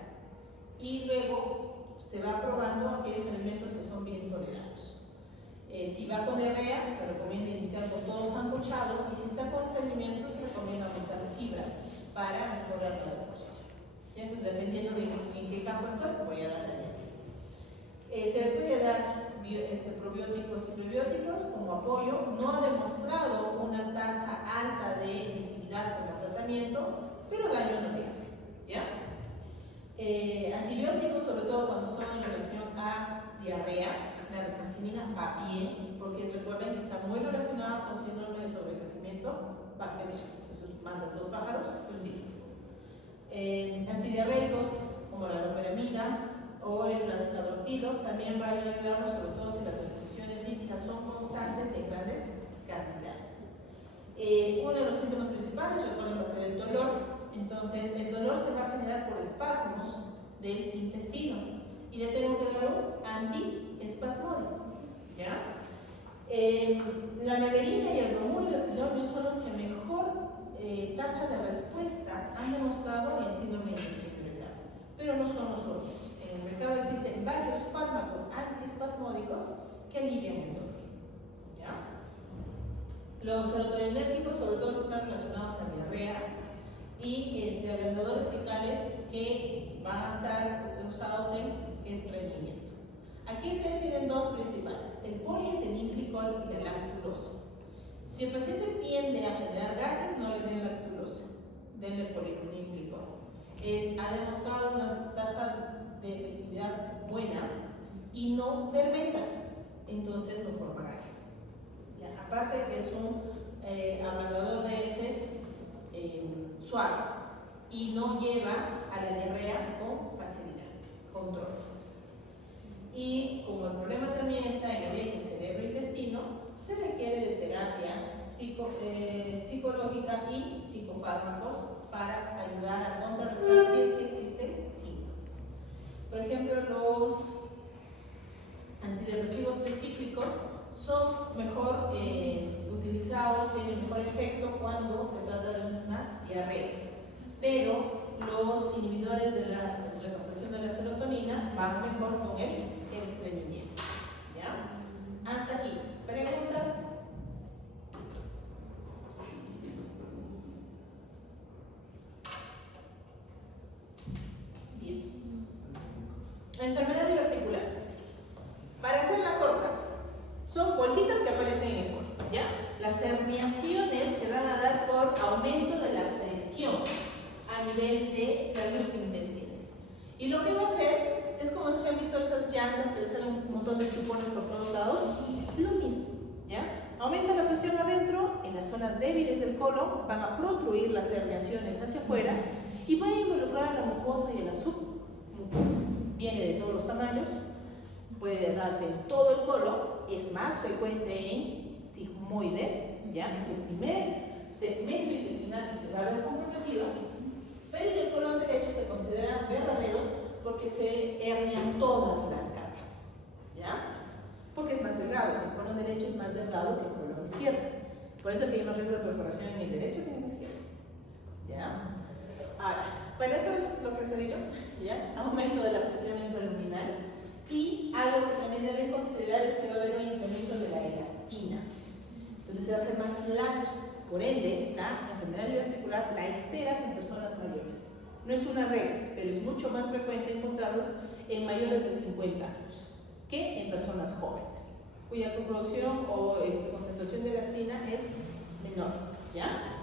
y luego se va probando aquellos alimentos que son bien tolerados. Si va con diarrea, se recomienda iniciar con todo sancochado, y si está con estreñimiento, se recomienda aumentar la fibra para mejorar la deposición. Entonces, dependiendo de en qué campo estoy, voy a dar la dieta. Se le puede dar probióticos y prebióticos como apoyo. No ha demostrado una tasa alta de efectividad con el tratamiento, pero daño no le hace, ¿ya? Antibióticos, sobre todo cuando son en relación a diarrea. La rifampicina va bien, porque recuerden que está muy relacionada con síndrome de sobrecrecimiento bacteriano. Entonces, mandas 2 pájaros de un tiro. Antidiarreicos como la loperamida o el flaxidortilo también va a ayudarnos, sobre todo si las deposiciones líquidas son constantes y en grandes cantidades. Uno de los síntomas principales, recuerden, va a ser el dolor. Entonces, el dolor se va a generar por espasmos del intestino y le tengo que dar un antiespasmódico. ¿Ya? La meverina y el bromuro de quinolobio son los que mejor tasa de respuesta han demostrado en el síndrome de intestino irritable, pero no son los únicos. En el mercado existen varios fármacos antiespasmódicos que alivian el dolor. ¿Ya? Los serotoninérgicos sobre todo están relacionados a diarrea y ablandadores fecales que van a estar usados en estreñimiento. Aquí ustedes tienen dos principales, el polietilenglicol y la lactulosa. Si el paciente tiende a generar gases, no le den lactulosa, denle polietilenglicol. Ha demostrado una tasa de efectividad buena y no fermenta, entonces no forma gases. ¿Ya? Aparte que es un ablandador de heces suave y no lleva a la diarrea con facilidad, control. Y como el problema también está en el eje cerebro-intestino, se requiere de terapia psicológica y psicofármacos para ayudar a contrarrestar si es que existen síntomas. Por ejemplo, los antidepresivos tricíclicos son mejor utilizados, tienen mejor efecto cuando se trata de una diarrea, pero los inhibidores de la recaptación de la serotonina van mejor con el estreñimiento. ¿Ya? Hasta aquí. ¿Preguntas? Bien. Enfermedad diverticular. Para hacerla corta, son bolsitas que aparecen en el colon. ¿Ya? Las herniaciones se van a dar por aumento de la presión a nivel de tránsito intestinal. Y lo que va a hacer es como si han visto esas llantas que le salen un montón de chupones por todos lados, lo mismo, ¿ya? Aumenta la presión adentro, en las zonas débiles del colon van a protruir las herniaciones hacia afuera y pueden involucrar a la mucosa y a la submucosa. Viene de todos los tamaños, puede darse en todo el colon, es más frecuente en sigmoides, ¿ya? Es el primer segmento intestinal que se va a ver comprometido, pero en el colon derecho se consideran verdaderos porque se hernian todas las capas, ¿ya? Porque es más delgado, el colon derecho es más delgado que el colon izquierdo. Por eso que hay más riesgo de perforación en el derecho que en el izquierdo, ¿ya? Ahora, bueno, esto es lo que les he dicho, ¿ya? Aumento de la presión intraluminal. Y algo que también deben considerar es que va a haber un incremento de la elastina. Entonces se va a hacer más laxo. Por ende, la enfermedad diverticular la esperas en personas mayores. No es una regla, pero es mucho más frecuente encontrarlos en mayores de 50 años que en personas jóvenes, cuya producción o concentración de elastina es menor. ¿Ya?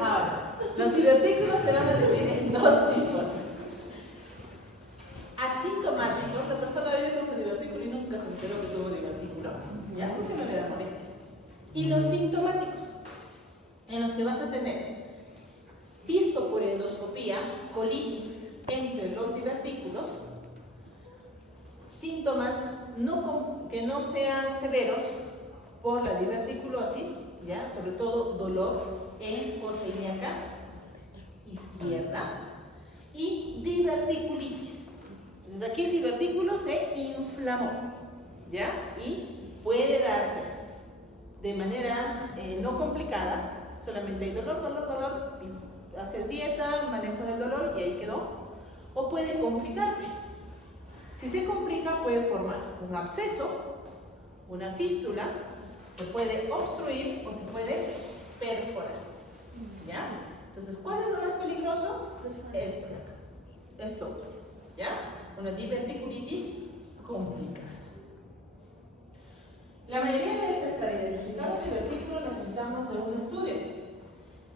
Ahora, los divertículos se van a dividir en dos tipos. Asintomáticos, la persona vive con su divertículo y nunca se enteró que tuvo divertículo, ¿ya? Porque no le da molestias. Y los sintomáticos, en los que vas a tener visto por endoscopía, colitis entre los divertículos, síntomas que no sean severos por la diverticulosis, ¿ya? Sobre todo dolor en fosa ilíaca izquierda y diverticulitis. Entonces aquí el divertículo se inflamó, ¿ya? Y puede darse de manera no complicada, solamente hay dolor, haces dieta, manejo del dolor y ahí quedó, o puede complicarse. Si se complica puede formar un absceso, una fístula, se puede obstruir o se puede perforar, ¿ya? Entonces, ¿cuál es lo más peligroso? Esto de acá, esto, ¿ya? Una diverticulitis complicada. La mayoría de veces para identificar un divertículo necesitamos de un estudio.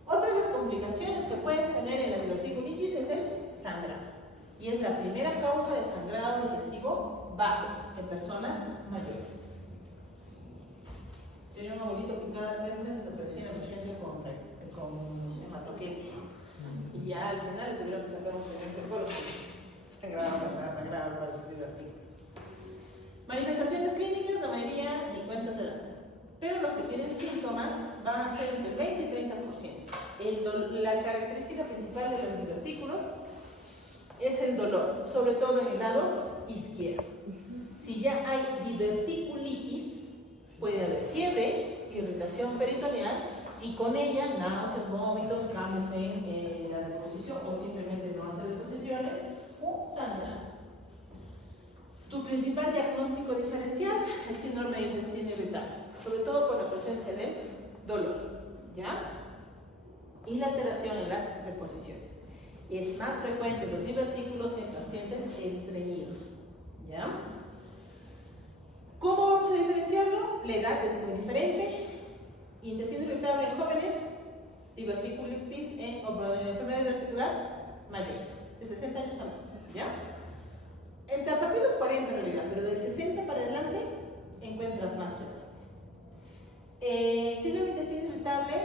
Otra de las complicaciones que puedes tener en la diverticulitis es el sangrado. Y es la primera causa de sangrado digestivo bajo en personas mayores. Tenía un abuelito que cada 3 meses aparecía en la emergencia con hematoquesia. Y ya al final le tuvieron que sacar un cemento el cuerpo. Sangrado para sus divertículos. Manifestaciones clínicas, la mayoría ni cuenta se dan. Pero los que tienen síntomas van a ser entre el 20 y 30%. la característica principal de los divertículos es el dolor, sobre todo en el lado izquierdo. Si ya hay diverticulitis, puede haber fiebre, irritación peritoneal y con ella náuseas, vómitos, cambios en la disposición o simplemente no hacer disposiciones o sangrado. Tu principal diagnóstico diferencial es el síndrome de intestino irritable, sobre todo por la presencia del dolor, ¿ya? Y la alteración en las reposiciones. Es más frecuente los divertículos en pacientes estreñidos, ¿ya? ¿Cómo vamos a diferenciarlo? La edad es muy diferente. Intestino irritable en jóvenes, diverticulitis en enfermedad diverticular mayores, de 60 años a más, ¿ya? A partir de los 40 en realidad, pero del 60 para adelante encuentras más frecuente. Síndrome de intestino irritable,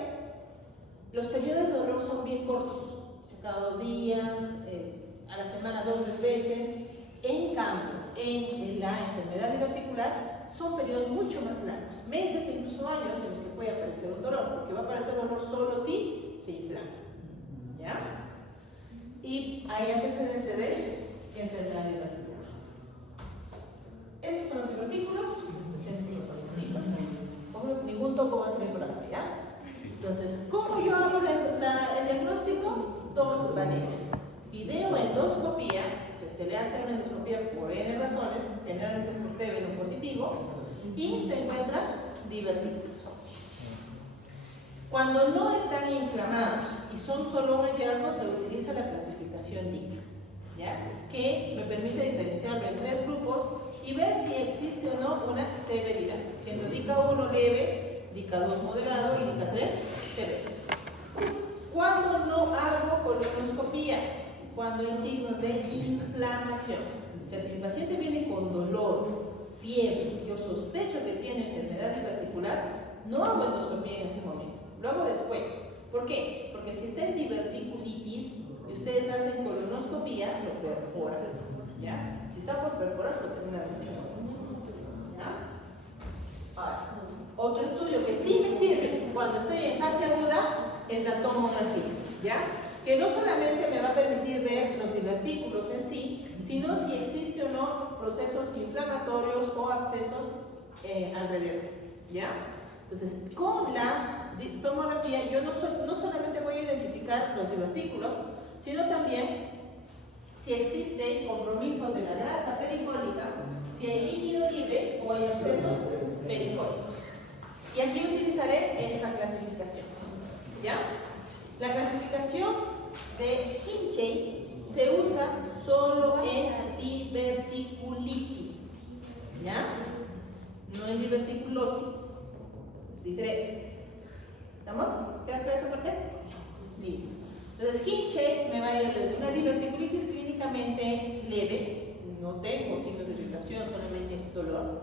los periodos de dolor son bien cortos, o sea, cada 2 días, a la semana 2 veces. En cambio, en la enfermedad diverticular son periodos mucho más largos, meses e incluso años en los que puede aparecer un dolor, porque va a aparecer dolor solo si se inflama, ¿ya? Y hay antecedente de enfermedad diverticular. Estos son los divertículos, específicos los ningún topo va a salir por acá, ¿ya? Entonces, ¿cómo yo hago el diagnóstico? 2 maneras. Videoendoscopía, o sea, se le hace una endoscopía por N razones, generalmente es por PB no positivo, y se encuentran divertículos. Cuando no están inflamados y son solo un hallazgo, se utiliza la clasificación DIC, ¿ya? Que me permite diferenciarlo en 3 grupos y ver si existe o no una severidad, siendo DICA 1 leve, DICA 2 moderado y DICA 3 severo. ¿Cuándo no hago colonoscopía? Cuando hay signos de inflamación. O sea, si el paciente viene con dolor, fiebre, yo sospecho que tiene enfermedad diverticular, no hago endoscopía en ese momento, lo hago después. ¿Por qué? Porque si está en diverticulitis y ustedes hacen colonoscopía, lo perforan, ¿ya? Si está por perforar, se lo termina de hacer, ¿ya? Ahora, otro estudio que sí me sirve cuando estoy en fase aguda es la tomografía, ¿ya? Que no solamente me va a permitir ver los divertículos en sí, sino si existe o no procesos inflamatorios o abscesos alrededor, ¿ya? Entonces, con la tomografía yo no solamente voy a identificar los divertículos, sino también si existe compromiso de la grasa pericólica, si hay líquido libre o hay abscesos pericólicos. Y aquí utilizaré esta clasificación, ¿ya? La clasificación de Hinchey se usa solo en diverticulitis, ¿ya? No en diverticulosis, es diferente. ¿Estamos? ¿Queda clara esa parte? Listo. Entonces Hinchey me va a ir desde una diverticulitis clínicamente leve, no tengo signos de irritación, solamente dolor,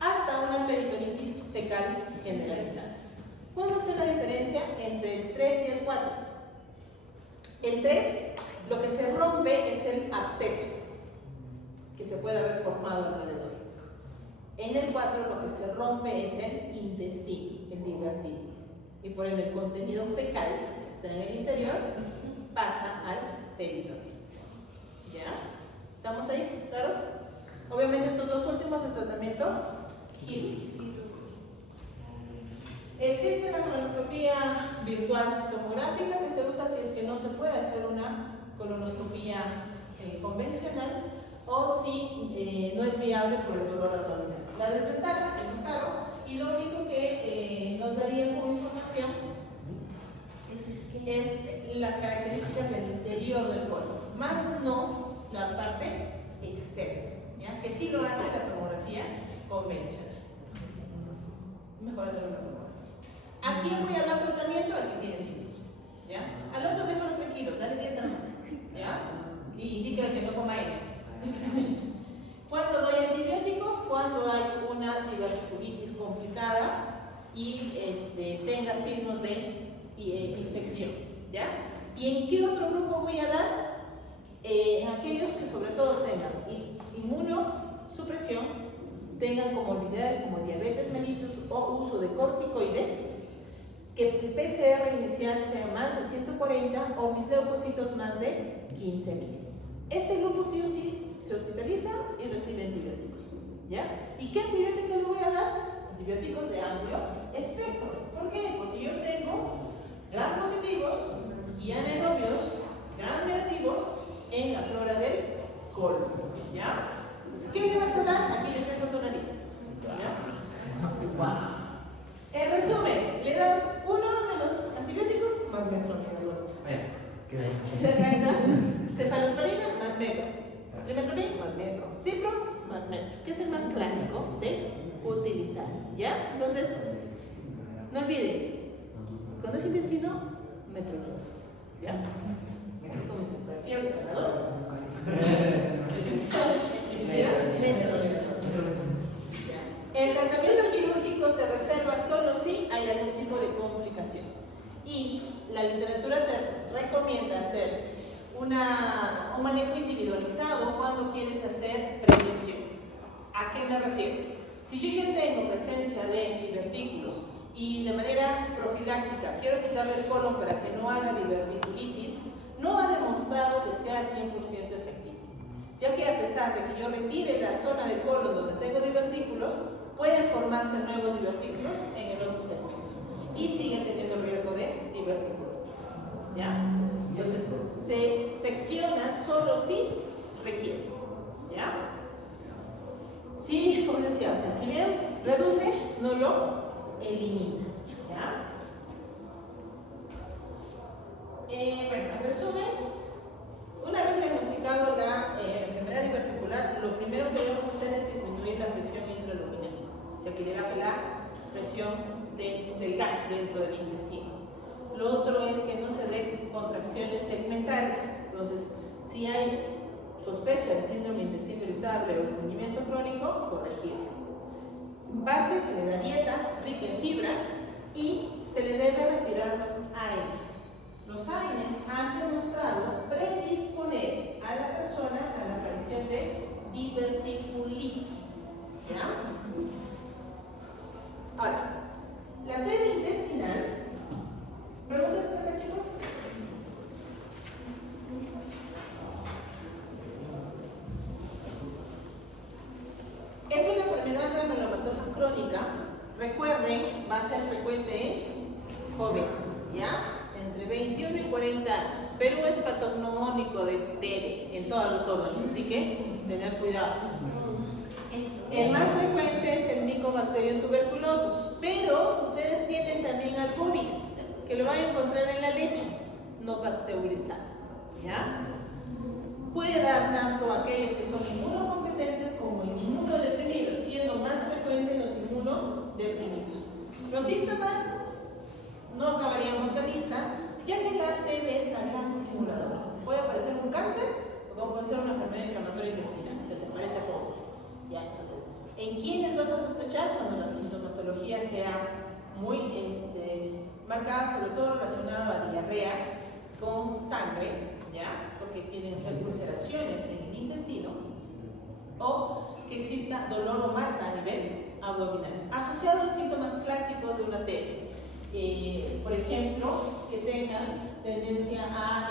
hasta una peritonitis fecal generalizada. ¿Cuál va a ser la diferencia entre el 3 y el 4? El 3, lo que se rompe es el absceso, que se puede haber formado alrededor. En el 4, lo que se rompe es el intestino, el divertículo. Y por ende, el contenido fecal, que está en el interior, pasa al peritoneo. ¿Ya? ¿Estamos ahí? ¿Claros? Obviamente, estos 2 últimos es tratamiento quirúrgico. Existe la colonoscopía virtual tomográfica que se usa si es que no se puede hacer una colonoscopía convencional o si no es viable por el dolor abdominal. La desventaja es más caro y lo único que nos daría como información es las características del interior del colon, más no la parte externa, ¿ya? Que sí lo hace la tomografía convencional. Mejor hacer una tomografía. ¿A quién voy a dar tratamiento? Al que tiene síntomas, ¿ya? Al otro déjalo tranquilo, dale dieta nomás, ¿ya? Y indícale que no coma eso, simplemente. ¿Cuándo doy antibióticos? Cuando hay una diverticulitis complicada y tenga signos de infección, ¿ya? ¿Y en qué otro grupo voy a dar? En aquellos que sobre todo tengan inmunosupresión, tengan comorbilidades como diabetes mellitus o uso de corticoides, que el PCR inicial sea más de 140 o mis leucocitos más de 15.000. Este grupo sí o sí se hospitaliza y recibe antibióticos, ¿ya? ¿Y qué antibióticos le voy a dar? Antibióticos de amplio espectro. ¿Por qué? Porque yo tengo gram positivos y anaerobios gram negativos en la flora del colon, ¿ya? Entonces, ¿qué le vas a dar? Aquí les dejo toda una lista, ¿ya? Wow. En resumen, le das uno de los antibióticos más metronidazol. Cefalosporina más metro. Trimetoprim más metro. Cipro más metro, que es el más clásico de utilizar, ¿ya? Entonces, no olviden, cuando es intestino, metronidazol, ¿ya? Así como dice, fiebre, ganador. El tratamiento quirúrgico se reserva solo si hay algún tipo de complicación. Y la literatura te recomienda hacer un manejo individualizado cuando quieres hacer prevención. ¿A qué me refiero? Si yo ya tengo presencia de divertículos y de manera profiláctica quiero quitarle el colon para que no haga diverticulitis, no ha demostrado que sea 100% efectivo, ya que a pesar de que yo retire la zona del colon donde tengo divertículos, pueden formarse nuevos divertículos en el otro segmento y siguen teniendo riesgo de diverticulitis, ¿ya? Entonces, se secciona solo si requiere, ¿ya? Sí, como decía, o sea, si bien reduce, no lo elimina, ¿ya? Bueno, en resumen, una vez diagnosticado la enfermedad diverticular, lo primero que debemos hacer es disminuir la presión intraluminal, o sea, que le baje la presión del gas dentro del intestino. Lo otro es que no se den contracciones segmentales. Entonces, si hay sospecha de síndrome de intestino irritable o estreñimiento crónico, corregirlo. En parte se le da dieta rica en fibra y se le debe retirar los AINES. Los AINES han demostrado predisponer a la persona a la aparición de diverticulitis, ¿ya? Ahora, la TB intestinal, ¿preguntas hasta acá, chicos? Es una enfermedad granulomatosa crónica. Recuerden, va a ser frecuente en jóvenes, ¿ya? Entre 21 y 40 años. Pero es patognomónico de TB en todos los órganos, así que tener cuidado. El más frecuente es el Mycobacterium tuberculosis, pero ustedes tienen también al bovis, que lo van a encontrar en la leche, no pasteurizada, ¿ya? Puede dar tanto a aquellos que son inmunocompetentes como inmunodeprimidos, siendo más frecuente en los inmunodeprimidos. Los síntomas, no acabaríamos la lista, ya que la TB es la gran simuladora. Puede aparecer un cáncer o como puede ser una enfermedad inflamatoria intestinal, o sea, se parece a todo. ¿Ya? Entonces, ¿en quiénes vas a sospechar? Cuando la sintomatología sea muy marcada, sobre todo relacionada a diarrea con sangre, ¿ya? Porque tienen ulceraciones en el intestino, o que exista dolor o masa a nivel abdominal, asociado a los síntomas clásicos de una TB. Por ejemplo, que tengan tendencia a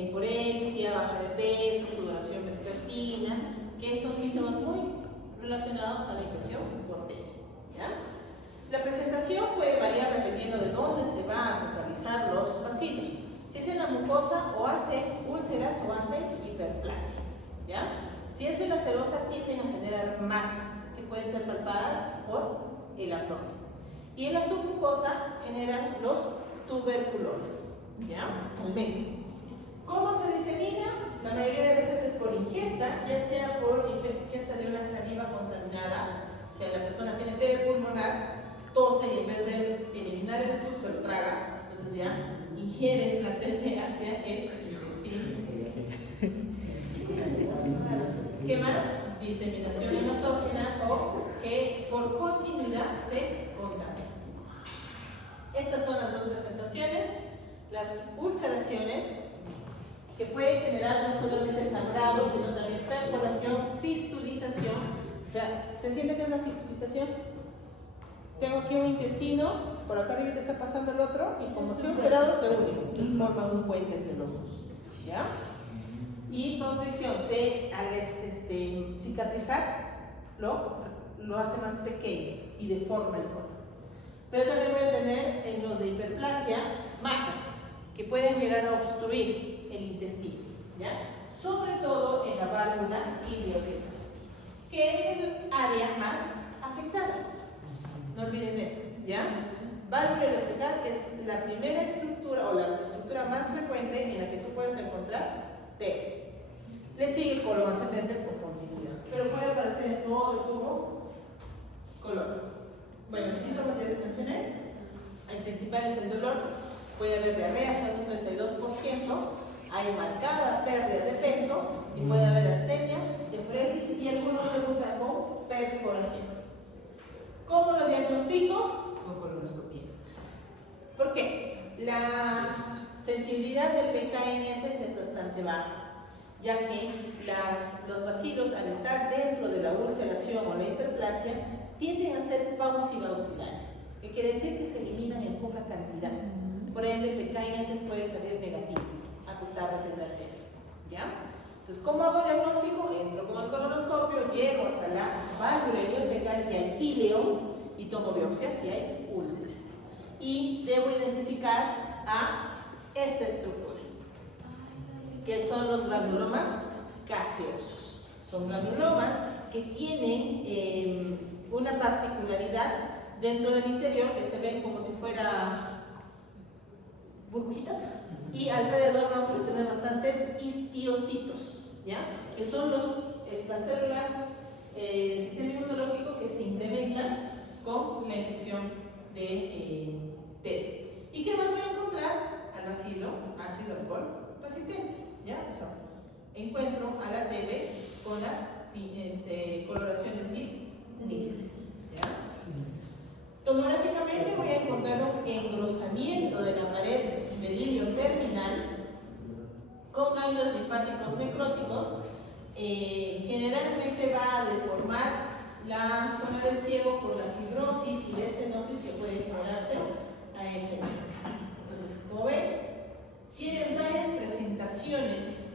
hiporexia, baja de peso, sudoración vespertina, que son síntomas muy relacionados a la infección por TB, ¿ya? La presentación puede variar dependiendo de dónde se van a localizar los vacilos. Si es en la mucosa, o hace úlceras o hace hiperplasia, ¿ya? Si es en la serosa, tienden a generar masas que pueden ser palpadas por el abdomen. Y en la submucosa generan los tuberculones, ¿ya? El medio. ¿Cómo se disemina? La mayoría de veces es por ingesta, ya sea por ingesta de una saliva contaminada, o sea, la persona tiene TB pulmonar, tose y en vez de eliminar el expulso lo traga, entonces ya ingiere la TB hacia el intestino. ¿Qué más? Diseminación hematógena o que por continuidad se contamina. Estas son las dos presentaciones. Las ulceraciones, que pueden generar no solamente sangrado, sino también perforación, fistulización. O sea, ¿se entiende qué es la fistulización? Tengo aquí un intestino, por acá arriba te está pasando el otro, y como son cerrados se unen, forman un puente entre los dos. ¿Ya? Y constricción, al cicatrizar, lo hace más pequeño y deforma el colon. Pero también voy a tener en los de hiperplasia masas que pueden llegar a obstruir el intestino, ¿ya? Sobre todo en la válvula ileocecal, que es el área más afectada. No olviden esto, ¿ya? Válvula ileocecal es la primera estructura o la estructura más frecuente en la que tú puedes encontrar TEA. Le sigue el colon ascendente por continuidad, pero puede aparecer en todo el tubo colon. Bueno, los síntomas ya les mencioné. El principal es el dolor. Puede haber diarrea hasta un 32%. Hay marcada pérdida de peso y puede haber astenia, efresis y algunos debutan con perforación. ¿Cómo lo diagnostico? Con colonoscopia. ¿Por qué? La sensibilidad del PKNS es bastante baja, ya que los bacilos, al estar dentro de la ulceración o la hiperplasia, tienden a ser pausibausilares, que quiere decir que se eliminan en poca cantidad. Por ende, el PKNS puede salir negativo, a pesar de tener TEA. ¿Ya? Entonces, ¿cómo hago diagnóstico? Entro con el colonoscopio, llego hasta la válvula ileocecal y al íleo y tomo biopsia si hay úlceras. Y debo identificar a esta estructura, que son los granulomas gaseosos. Son granulomas que tienen una particularidad dentro del interior que se ven como si fuera burbujitas, y alrededor vamos a tener bastantes histiocitos, ¿ya? Que son las células del sistema inmunológico que se incrementan con la infección de TEA. ¿Y qué más voy a encontrar? Al bacilo ácido alcohol resistente, ¿ya? O sea, encuentro a la TB con la coloración de SID, ¿ya? Tomográficamente voy a encontrar un engrosamiento de la pared del hilio terminal con ganglios linfáticos necróticos. Generalmente va a deformar la zona del ciego por la fibrosis y la estenosis que puede ignorarse a ese nivel. Entonces, como ven, tienen varias presentaciones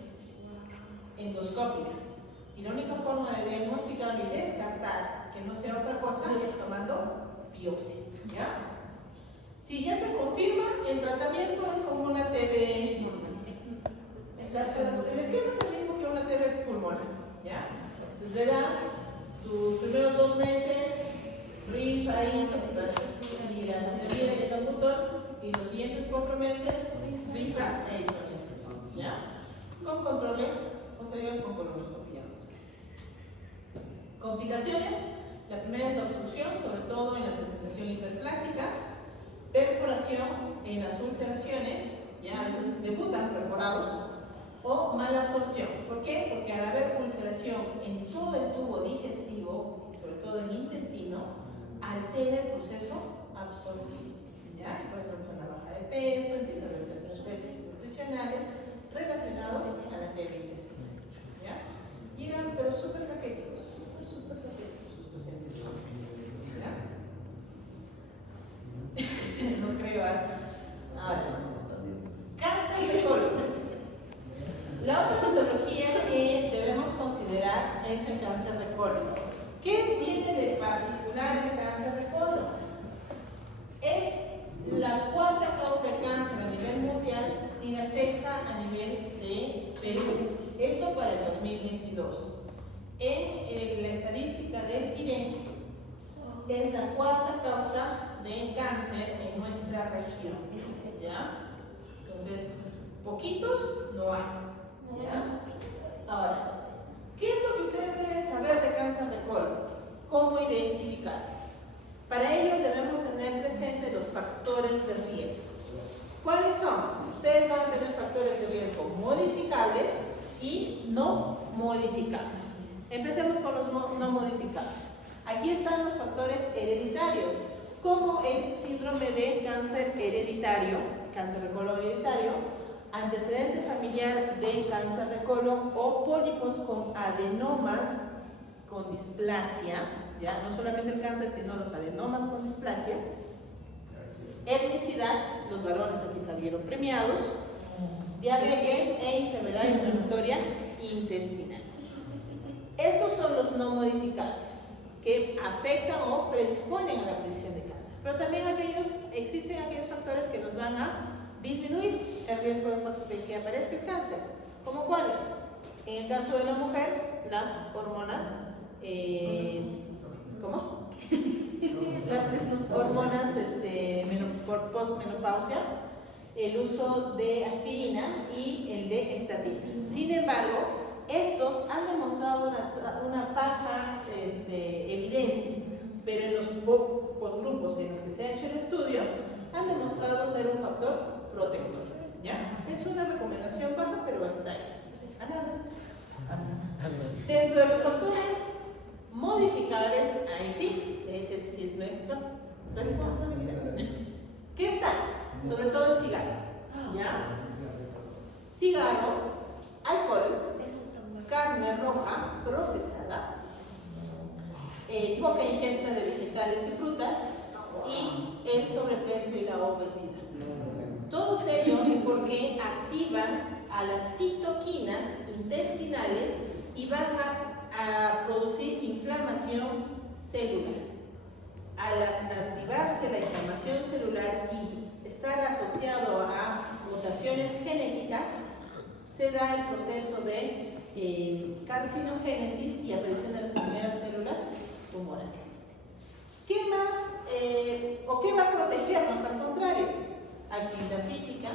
endoscópicas y la única forma de diagnosticar y descartar que no sea otra cosa es tomando biopsia, ¿ya? Si ya se confirma, el tratamiento es como una TB normal. El esquema es el mismo que una TB pulmonar, ¿ya? Entonces le das tus primeros 2 meses, RIF, ahí, y la cirugía de tambutor, y los siguientes 4 meses, RIF, e isonesis, ¿ya? Con controles posteriores con colonoscopia. Complicaciones. La primera es la obstrucción, sobre todo en la presentación hiperplásica, perforación en las ulceraciones, ya a veces debutan perforados, o mala absorción. ¿Por qué? Porque al haber ulceración en todo el tubo digestivo, sobre todo en el intestino, altera el proceso absortivo. ¿Ya? Y por eso hay una baja de peso, empieza a haber los déficits nutricionales relacionados a la TB intestinal. ¿Ya? Llegan, pero súper caquéticos, súper caquéticos. ¿Ya? No creo. Ahora, cáncer de colon. La otra patología que debemos considerar es el cáncer de colon. ¿Qué tiene de particular el cáncer de colon? Es la 4ª causa de cáncer a nivel mundial y la 6ª a nivel de Perú. Esto para el 2022. En la estadística del INEGI es la 4ª causa de cáncer en nuestra región, ¿ya? Entonces, poquitos no hay, ¿ya? Ahora, ¿qué es lo que ustedes deben saber de cáncer de colon? ¿Cómo identificar? Para ello debemos tener presente los factores de riesgo. ¿Cuáles son? Ustedes van a tener factores de riesgo modificables y no modificables. Empecemos con los no modificables. Aquí están los factores hereditarios, como el síndrome de cáncer hereditario, cáncer de colon hereditario, antecedente familiar de cáncer de colon o pólipos con adenomas con displasia, ya no solamente el cáncer, sino los adenomas con displasia. Etnicidad, los varones aquí salieron premiados. Diabetes e enfermedad inflamatoria intestinal. Estos son los no modificables que afectan o predisponen a la aparición de cáncer. Pero también existen aquellos factores que nos van a disminuir el riesgo de que aparezca el cáncer. ¿Cómo cuáles? En el caso de la mujer, las hormonas, ¿cómo? Las hormonas postmenopausia, el uso de aspirina y el de estatina. Sin embargo, estos han demostrado una baja evidencia, pero en los pocos grupos en los que se ha hecho el estudio han demostrado ser un factor protector. ¿Ya? Es una recomendación baja, pero está ahí. Dentro de los factores modificables, ahí sí, ese sí es nuestra responsabilidad. ¿Qué está? Sobre todo el cigarro. ¿Ya? Cigarro, alcohol, carne roja procesada, poca ingesta de vegetales y frutas y el sobrepeso y la obesidad. Todos ellos porque activan a las citoquinas intestinales y van a producir inflamación celular. Al activarse la inflamación celular y estar asociado a mutaciones genéticas, se da el proceso de carcinogénesis y aparición de las primeras células tumorales. ¿Qué más o qué va a protegernos? Al contrario, actividad física,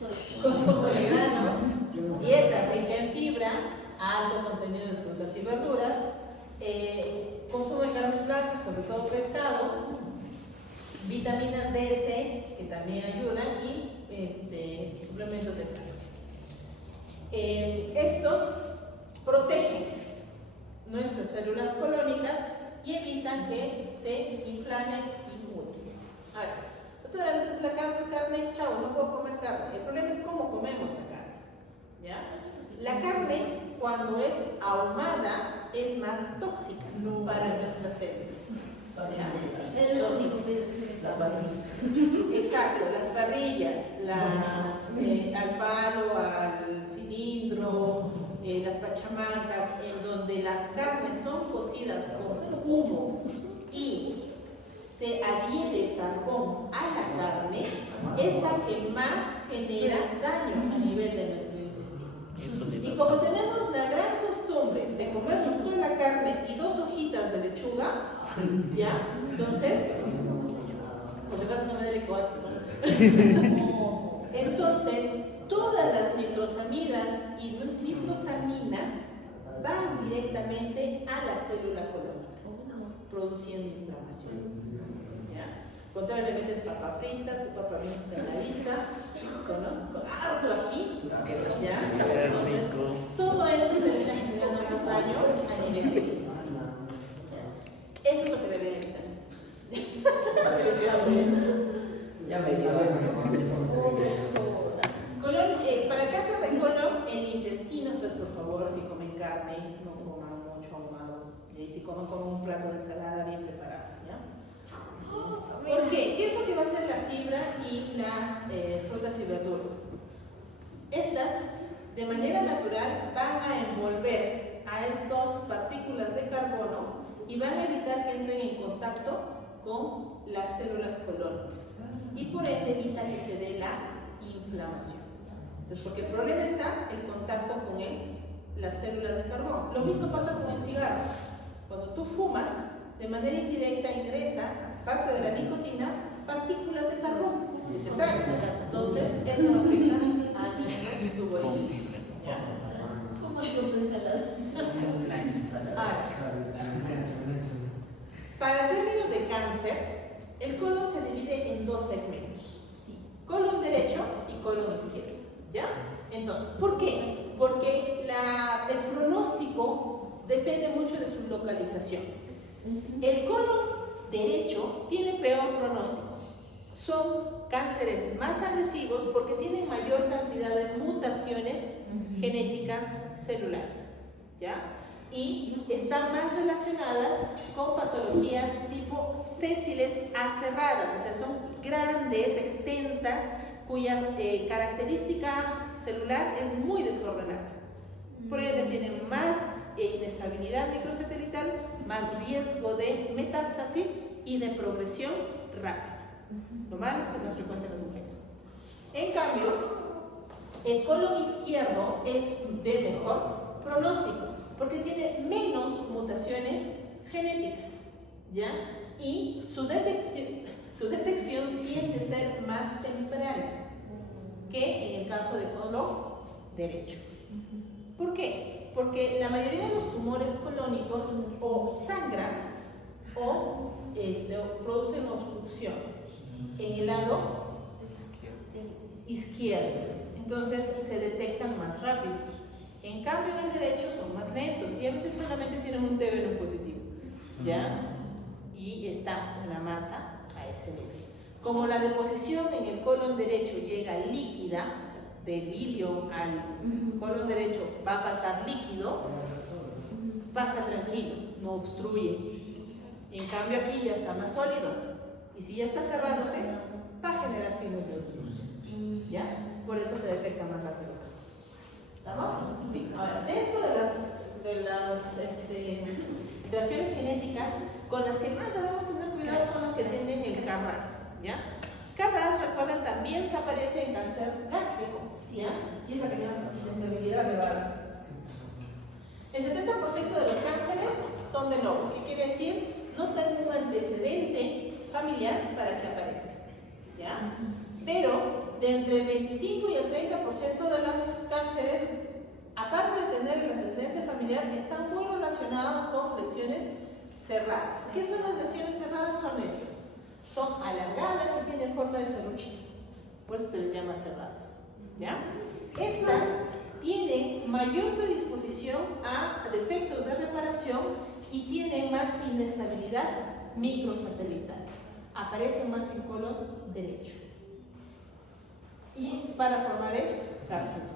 consumo de granos, dieta rica en fibra, alto contenido de frutas y verduras, consumo de carnes blancas, sobre todo pescado, vitaminas D, C, que también ayudan, y suplementos de calcio. Estos protegen nuestras células colónicas y evitan que se inflamen y muten. Ahora, doctora, antes la carne, chao, no puedo comer carne. El problema es cómo comemos la carne. ¿Ya? La carne, cuando es ahumada, es más tóxica para nuestras células. Exacto, las parrillas, al palo, al cilindro, las pachamancas, en donde las carnes son cocidas con humo y se adhiere el carbón a la carne, es la que más genera daño a nivel de nuestro intestino. Y como tenemos la gran costumbre de comernos toda la carne y 2 hojitas de lechuga, ¿ya? Entonces, por si acaso no me dé entonces, todas las nitrosamidas y nitrosaminas van directamente a la célula colónica, produciendo inflamación. ¿Ya? Contrario, le metes papa frita, tu papa bien caladita, con harto ají, ¿ya? Entonces, todo eso termina generando más daño a nivel de eso es lo que debe evitar. Ya me dio colon, para cáncer de colon, el intestino, entonces por favor, si comen carne, no coman mucho ahumado. Y si comen un plato de ensalada bien preparada, ¿ya? ¿Por qué? ¿Qué es lo que va a hacer la fibra y las frutas y verduras? Estas, de manera natural, van a envolver a estas partículas de carbono y van a evitar que entren en contacto con las células colónicas y por ende evita que se dé la inflamación. Entonces, porque el problema está el contacto con las células de carbón. Lo mismo pasa con el cigarro. Cuando tú fumas, de manera indirecta ingresa, aparte de la nicotina, partículas de carbón. Entonces, eso afecta a nuestro tubo intestinal. ¿Cómo es con tu ensalada? Para términos de cáncer, el colon se divide en 2 segmentos: colon derecho y colon izquierdo. ¿Ya? Entonces, ¿por qué? Porque el pronóstico depende mucho de su localización. El colon derecho tiene peor pronóstico. Son cánceres más agresivos porque tienen mayor cantidad de mutaciones genéticas celulares. ¿Ya? y están más relacionadas con patologías tipo sésiles aserradas, o sea, son grandes, extensas, cuya característica celular es muy desordenada. Por ende, tienen más inestabilidad microsatelital, más riesgo de metástasis y de progresión rápida. Lo malo es que es más frecuente en las mujeres. En cambio, el colon izquierdo es de mejor pronóstico porque tiene menos mutaciones genéticas, ¿ya? Y su detección tiende a ser más temprana que en el caso del colon derecho. ¿Por qué? Porque la mayoría de los tumores colónicos o sangran o producen obstrucción en el lado izquierdo. Entonces se detectan más rápido. En cambio, en el derecho son más lentos y a veces solamente tienen un TBN positivo, ¿ya? Y está una masa a ese nivel. Como la deposición en el colon derecho llega líquida, o sea, del ilio al colon derecho va a pasar líquido, pasa tranquilo, no obstruye. En cambio aquí ya está más sólido y si ya está cerrándose, va a generar signos de obstrucción, ¿ya? Por eso se detecta más rápido. ¿Estamos? Ahora, dentro de las alteraciones genéticas, con las que más debemos tener cuidado son las que tienen el KRAS, ¿ya? KRAS, recuerden, también se aparece en cáncer gástrico, ¿ya? Y es la que tiene más inestabilidad elevada. El 70% de los cánceres son de nuevo. ¿Qué quiere decir? No tienen un antecedente familiar para que aparezca, ¿ya? Pero de entre el 25 y el 30% de los cánceres, aparte de tener el antecedente familiar, están muy relacionados con lesiones cerradas. ¿Qué son las lesiones cerradas? Son estas. Son alargadas y tienen forma de serruchito. Por eso se les llama cerradas, ¿ya? Estas tienen mayor predisposición a defectos de reparación y tienen más inestabilidad microsatelital. Aparecen más en colon derecho. Y para formar el carcinoma.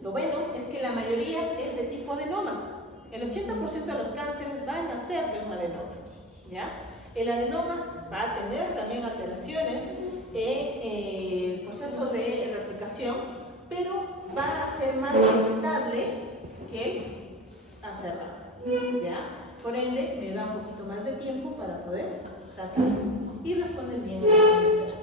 Lo bueno es que la mayoría es de tipo adenoma. El 80% de los cánceres van a ser de un adenoma, ¿ya? El adenoma va a tener también alteraciones en el proceso de replicación, pero va a ser más estable que el aserrado, ¿ya? Por ende, me da un poquito más de tiempo para poder tratar y responder bien a la terapia.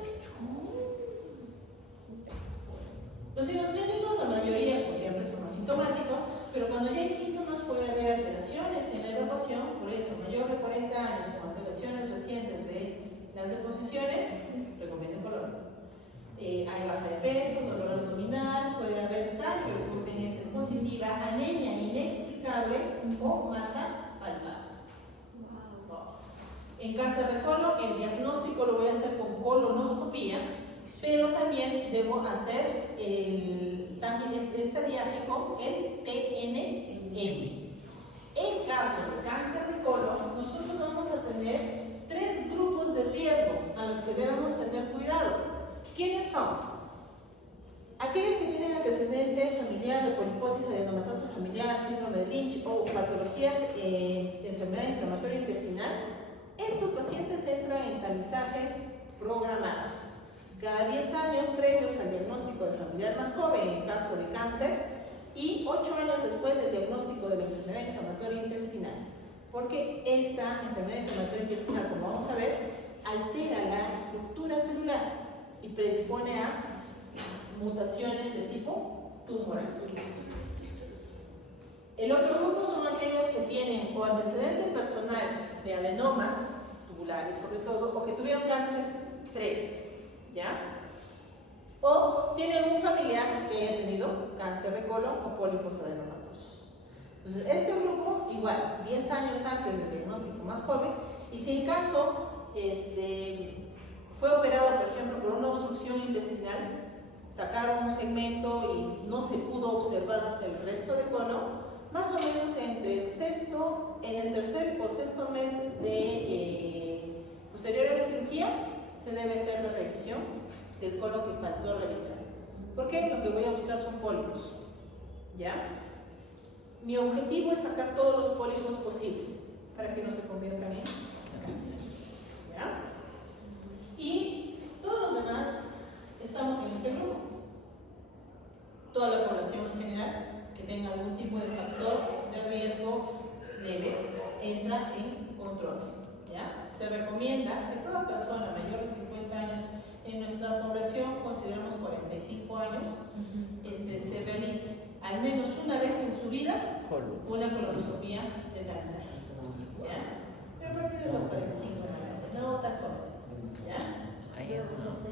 Los signos clínicos, la mayoría, como siempre, son asintomáticos, pero cuando ya hay síntomas puede haber alteraciones en la evacuación, por eso, mayor de 40 años, con alteraciones recientes de las deposiciones, recomiendo color. Hay baja de peso, dolor abdominal, puede haber sangre o glutenosis positiva, anemia inexplicable o masa palpable. En cáncer de colon, el diagnóstico lo voy a hacer con colonoscopía, pero también debo hacer el estadiático, el TNM. En caso de cáncer de colon, nosotros vamos a tener 3 grupos de riesgo a los que debemos tener cuidado. ¿Quiénes son? Aquellos que tienen antecedente familiar de poliposis, adenomatosa familiar, síndrome de Lynch o patologías de enfermedad inflamatoria intestinal. Estos pacientes entran en tamizajes programados. Cada 10 años previos al diagnóstico del familiar más joven en caso de cáncer y 8 años después del diagnóstico de la enfermedad inflamatoria intestinal. Porque esta enfermedad inflamatoria intestinal, como vamos a ver, altera la estructura celular y predispone a mutaciones de tipo tumoral. El otro grupo son aquellos que tienen o antecedente personal de adenomas tubulares sobre todo, o que tuvieron cáncer previo, ¿ya? O tienen un familiar que haya tenido cáncer de colon o pólipos adenomatosos. Entonces, este grupo, igual, 10 años antes del diagnóstico más joven, y si en caso fue operado, por ejemplo, por una obstrucción intestinal, sacaron un segmento y no se pudo observar el resto de colon, más o menos en el tercer o sexto mes posterior a la cirugía, se debe hacer la revisión del colon que faltó revisar. ¿Por qué? Lo que voy a buscar son pólipos, ¿ya? mi objetivo es sacar todos los pólipos posibles para que no se conviertan en cáncer. ¿Ya? Y todos los demás estamos en este grupo. Toda la población en general que tenga algún tipo de factor de riesgo leve entra en controles. ¿Ya? Se recomienda que toda persona mayor de 50 años en nuestra población, consideramos 45 años, se realice al menos una vez en su vida una colonoscopia de tamizaje. ¿Ya? Pero a partir de los 45 no tan jóvenes. ¿Ya?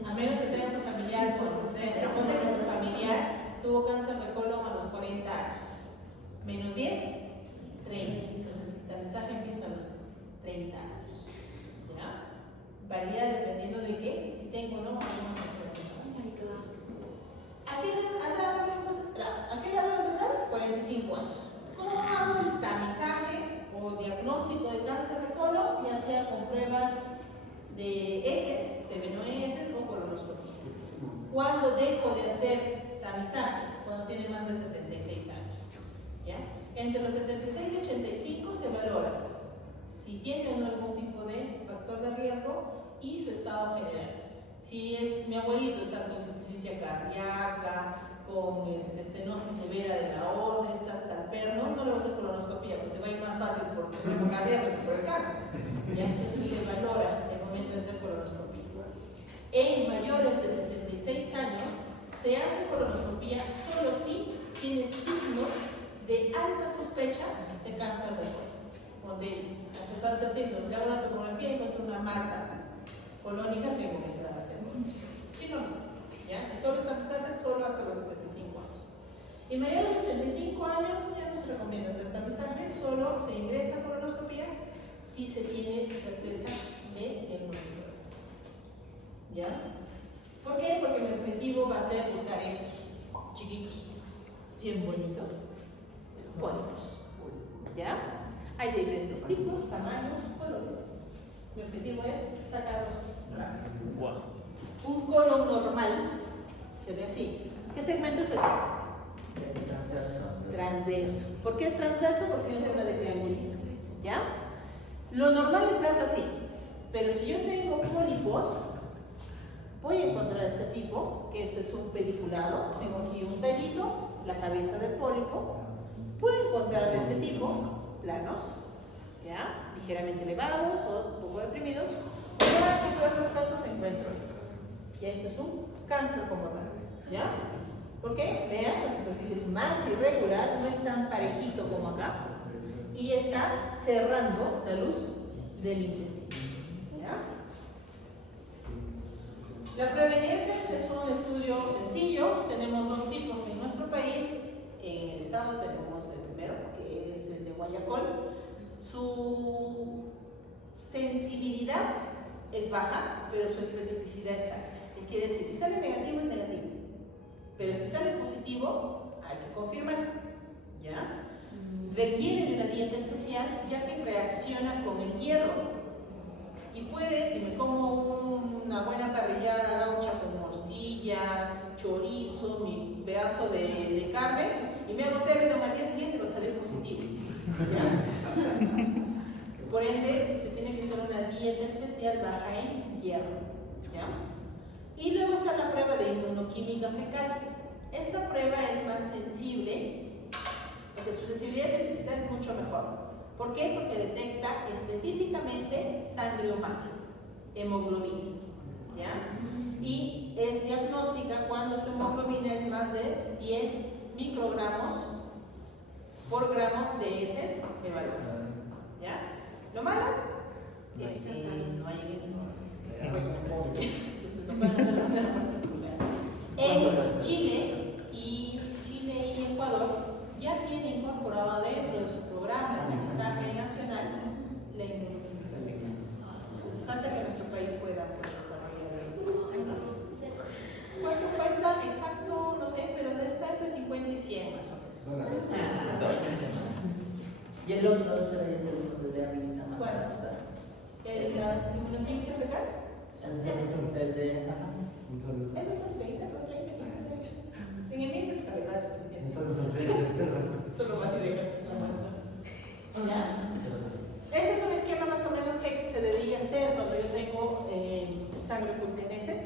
A menos que tengas un familiar, ponte que tu familiar tuvo cáncer de colon a los 40 años. Menos 10, 30. Entonces el tamizaje empieza a los 30 años. ¿Ya? Varía dependiendo de qué, si tengo o no alguna cuestión. ¿A qué edad debo empezar? 45 años. ¿Cómo hago el tamizaje o diagnóstico de cáncer de colon? Ya sea con pruebas de heces, de heces o colonoscopia. ¿Cuándo dejo de hacer tamizaje? Cuando tiene más de 76 años. ¿Ya? Entre los 76 y 85 se valora si tiene o no algún tipo de factor de riesgo y su estado general. Si es mi abuelito está con insuficiencia cardíaca, con estenosis severa de la aorta, está hasta el perno, no le voy a hacer colonoscopia porque se va a ir más fácil por el problema cardíaco que por el cáncer. ¿Ya? Entonces se valora el momento de hacer colonoscopia. En mayores de 76 años se hace colonoscopia solo si tiene signos de alta sospecha de cáncer de colon. Donde a pesar de hacer síntomas, le hago una tomografía y encuentro una masa colónica, tengo que entrar a hacer colonoscopia. Si no, ¿ya? Si solo está tamizaje, solo hasta los 75 años. En mayores de 85 años ya no se recomienda hacer tamizaje, solo se ingresa a colonoscopia si se tiene certeza de diagnóstico de cáncer. ¿Ya? ¿Por qué? Porque mi objetivo va a ser buscar estos chiquitos, bien bonitos, pólipos. ¿Ya? Hay diferentes tipos, tamaños, colores. Mi objetivo es sacarlos rápido. Wow. Un colon normal se ve así. ¿Qué segmento es este? Transverso. ¿Por qué es transverso? Porque es forma de triangulito. ¿Ya? Lo normal es verlo así. Pero si yo tengo pólipos, voy a encontrar este tipo, que este es un pediculado. Tengo aquí un tallito, la cabeza del pólipo. Puedo encontrar de este tipo, planos, ¿ya? Ligeramente elevados o un poco deprimidos. Ya en todos los casos encuentro esto. Ya este es un cáncer como tal, ¿ya? ¿Por qué? Vean, la superficie es más irregular, no es tan parejito como acá. Y está cerrando la luz del intestino, ¿ya? La prueba en heces es un estudio sencillo. Tenemos dos tipos en nuestro país. En el estado tenemos el primero, que es el de Guayacol. Su sensibilidad es baja, pero su especificidad es alta. ¿Qué quiere decir? Si sale negativo, es negativo. Pero si sale positivo, hay que confirmar. ¿Ya? Requiere de una dieta especial, ya que reacciona con el hierro. Y puede, si me como una buena parrillada gaucha con morcilla, chorizo, mi pedazo de carne, y me hago término al día siguiente, va a salir positivo. ¿Ya? Por ende, se tiene que hacer una dieta especial baja en hierro. ¿Ya? Y luego está la prueba de inmunoquímica fecal. Esta prueba es más sensible, o sea, su sensibilidad y especificidad es mucho mejor. ¿Por qué? Porque detecta específicamente sangre humana, hemoglobina. ¿Ya? Y es diagnóstica cuando su hemoglobina es más de 10 microgramos por gramo de heces evaluado. ¿Ya? Lo malo es que no hay evidencia. Cuesta. Entonces no pueden hacer de manera particular. En Chile y Ecuador ya tiene incorporado dentro de su programa de mensaje nacional la inmunoquímica fecal. Entonces falta que nuestro país pueda desarrollar esto. ¿Cuánto cuesta? Exacto, no sé, pero está entre 50 y 100 más o menos. Y el otro es el de América. ¿Cuál? ¿La inmunoquímica fecal? El de Eso está en 30, pero 30, 15. En el mío se sabe más, pues, Solo más y dejas. 20 meses.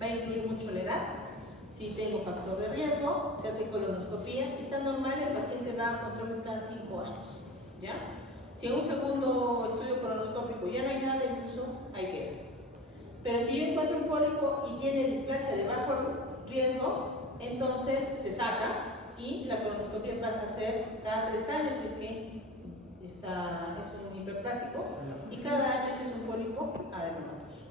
Va a influir mucho la edad. Si tengo factor de riesgo, se hace colonoscopía. Si está normal, el paciente va a controles cada 5 años. ¿Ya? Si en un segundo estudio colonoscópico ya no hay nada, incluso ahí queda. Pero si yo encuentro un pólipo y tiene displasia de bajo riesgo, entonces se saca y la colonoscopia pasa a ser cada 3 años si es que es un hiperplásico, y cada año si es un pólipo adenomatoso.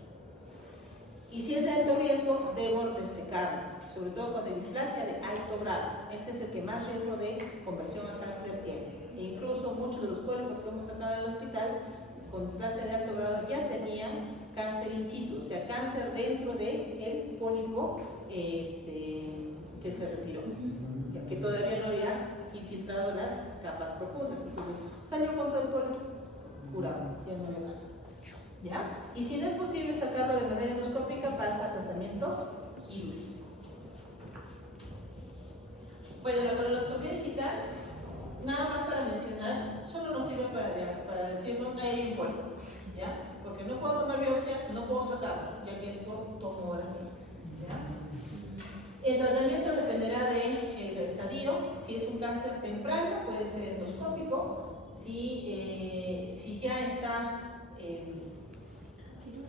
Y si es de alto riesgo, debo resecarlo, sobre todo cuando hay displasia de alto grado. Este es el que más riesgo de conversión a cáncer tiene. E incluso muchos de los pólipos que hemos sacado en el hospital con displasia de alto grado ya tenían cáncer in situ, o sea, cáncer dentro del pólipo que se retiró, ya que todavía no había infiltrado las capas profundas. Entonces salió con todo el pólipo curado, ya no había más. ¿Ya? Y si no es posible sacarlo de manera endoscópica, pasa a tratamiento quirúrgico. Bueno, la colonoscopia digital, nada más para mencionar, solo nos sirve para decirnos que hay un pólipo, ¿ya? Porque no puedo tomar biopsia, no puedo sacarlo, ya que es por tomografía, ¿ya? El tratamiento dependerá del estadio. Si es un cáncer temprano, puede ser endoscópico. Si ya está